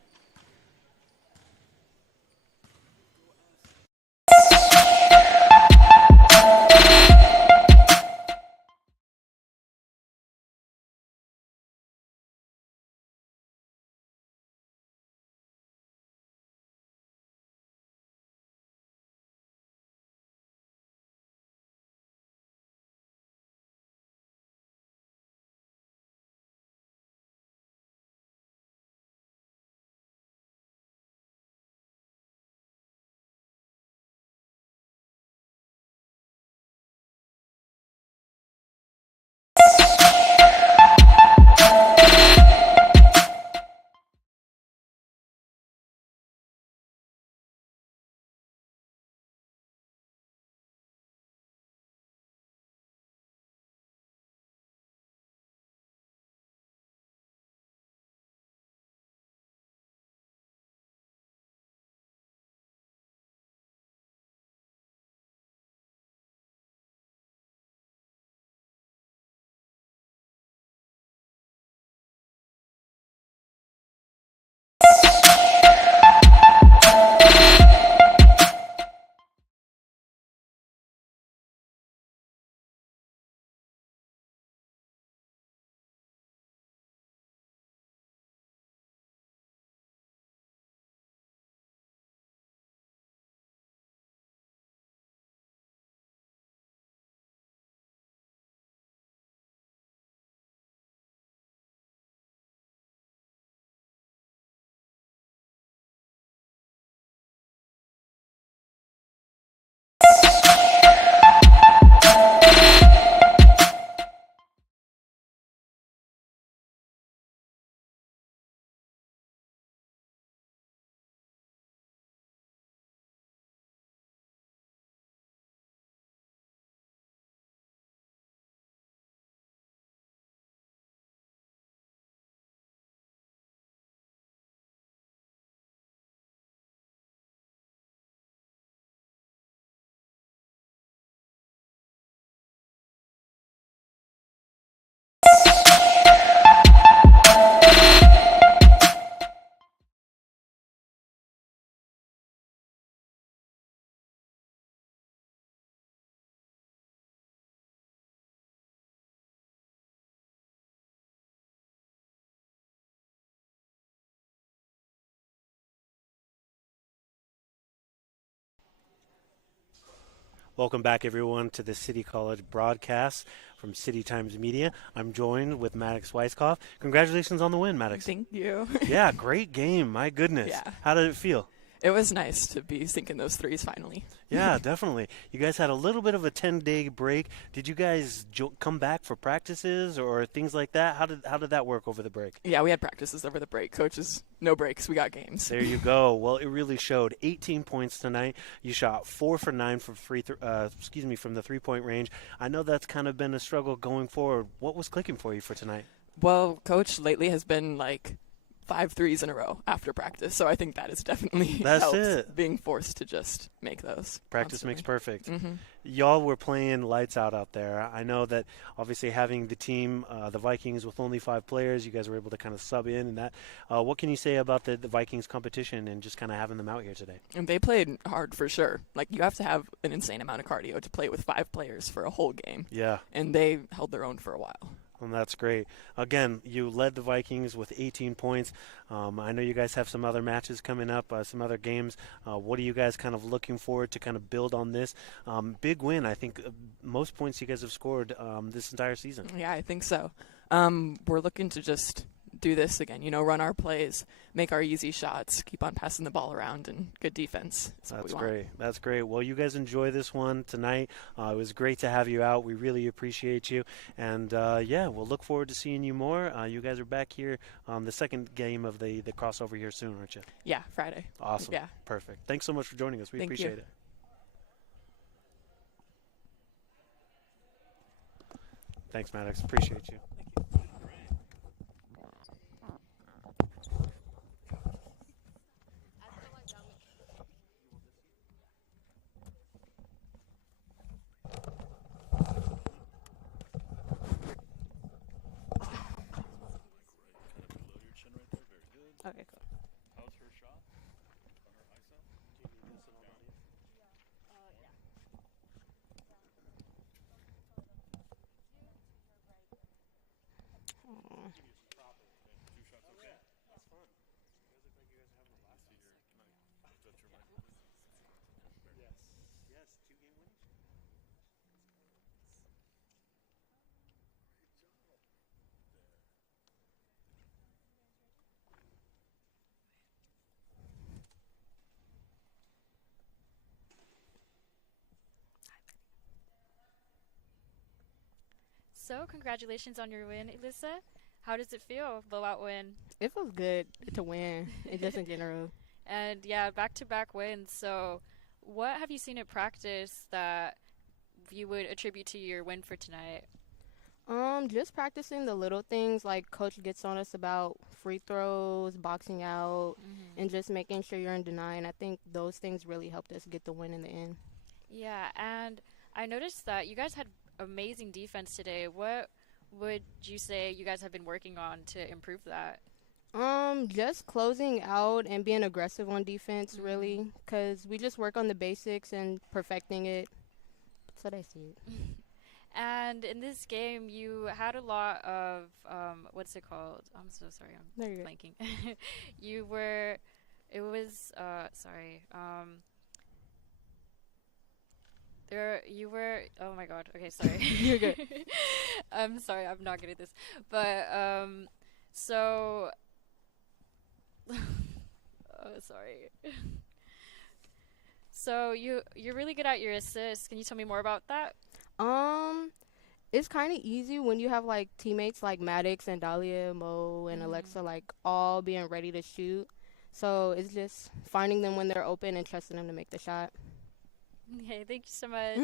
Welcome back, everyone, to the City College broadcast from City Times Media. I'm joined with Maddox Weisskopf. Congratulations on the win, Maddox. Thank you. Yeah, great game. My goodness. Yeah. How did it feel? It was nice to be sinking those threes finally. Yeah, definitely. You guys had a little bit of a 10-day break. Did you guys come back for practices or things like that? How did that work over the break? Yeah, we had practices over the break. Coaches, no breaks. We got games. There you go. Well, it really showed. 18 points tonight. You shot 4 for 9 from from the three-point range. I know that's kind of been a struggle going forward. What was clicking for you for tonight? Well, Coach lately has been like 5 threes in a row after practice, so I think that is definitely helped being forced to just make those. Practice makes perfect. Mm-hmm. Y'all were playing lights out there. I know that obviously having the team, the Vikings, with only 5 players, you guys were able to kind of sub in and that. What can you say about the Vikings competition and just kind of having them out here today? And they played hard for sure. Like, you have to have an insane amount of cardio to play with 5 players for a whole game. Yeah. And they held their own for a while. Well, that's great. Again, you led the Vikings with 18 points. I know you guys have some other matches coming up, some other games. What are you guys kind of looking forward to kind of build on this? Big win, I think, most points you guys have scored this entire season. Yeah, I think so. We're looking to just do this again, run our plays, make our easy shots, keep on passing the ball around, and good defense. That's great. That's great. Well, you guys enjoy this one tonight. It was great to have you out. We really appreciate you. And, we'll look forward to seeing you more. You guys are back here on the second game of the crossover here soon, aren't you? Yeah, Friday. Awesome. Yeah. Perfect. Thanks so much for joining us. We appreciate it. Thanks, Maddox. Appreciate you. Okay, cool. How's her shot? On her ISO? Do you need this and all that? Two shots okay? That's fun. You guys look like you guys are having a blast. Yes. Yes, 2-game winners. So, congratulations on your win, Alyssa. How does it feel, blowout win? It feels good to win, just in general. And yeah, back-to-back wins. So, what have you seen in practice that you would attribute to your win for tonight? Just practicing the little things, like coach gets on us about free throws, boxing out, and just making sure you're in deny. And I think those things really helped us get the win in the end. Yeah, and I noticed that you guys had amazing defense today. What would you say you guys have been working on to improve that? Just closing out and being aggressive on defense, really, because we just work on the basics and perfecting it. So they see it. And in this game, you had a lot of, what's it called? I'm so sorry, I'm blanking. Oh my god, okay, sorry. You're good. I'm sorry, I'm not good at this. But, so, oh, sorry. So you're really good at your assists. Can you tell me more about that? It's kind of easy when you have like teammates like Maddox and Dahlia, Mo, and Alexa, like all being ready to shoot. So it's just finding them when they're open and trusting them to make the shot. Okay, thank you so much.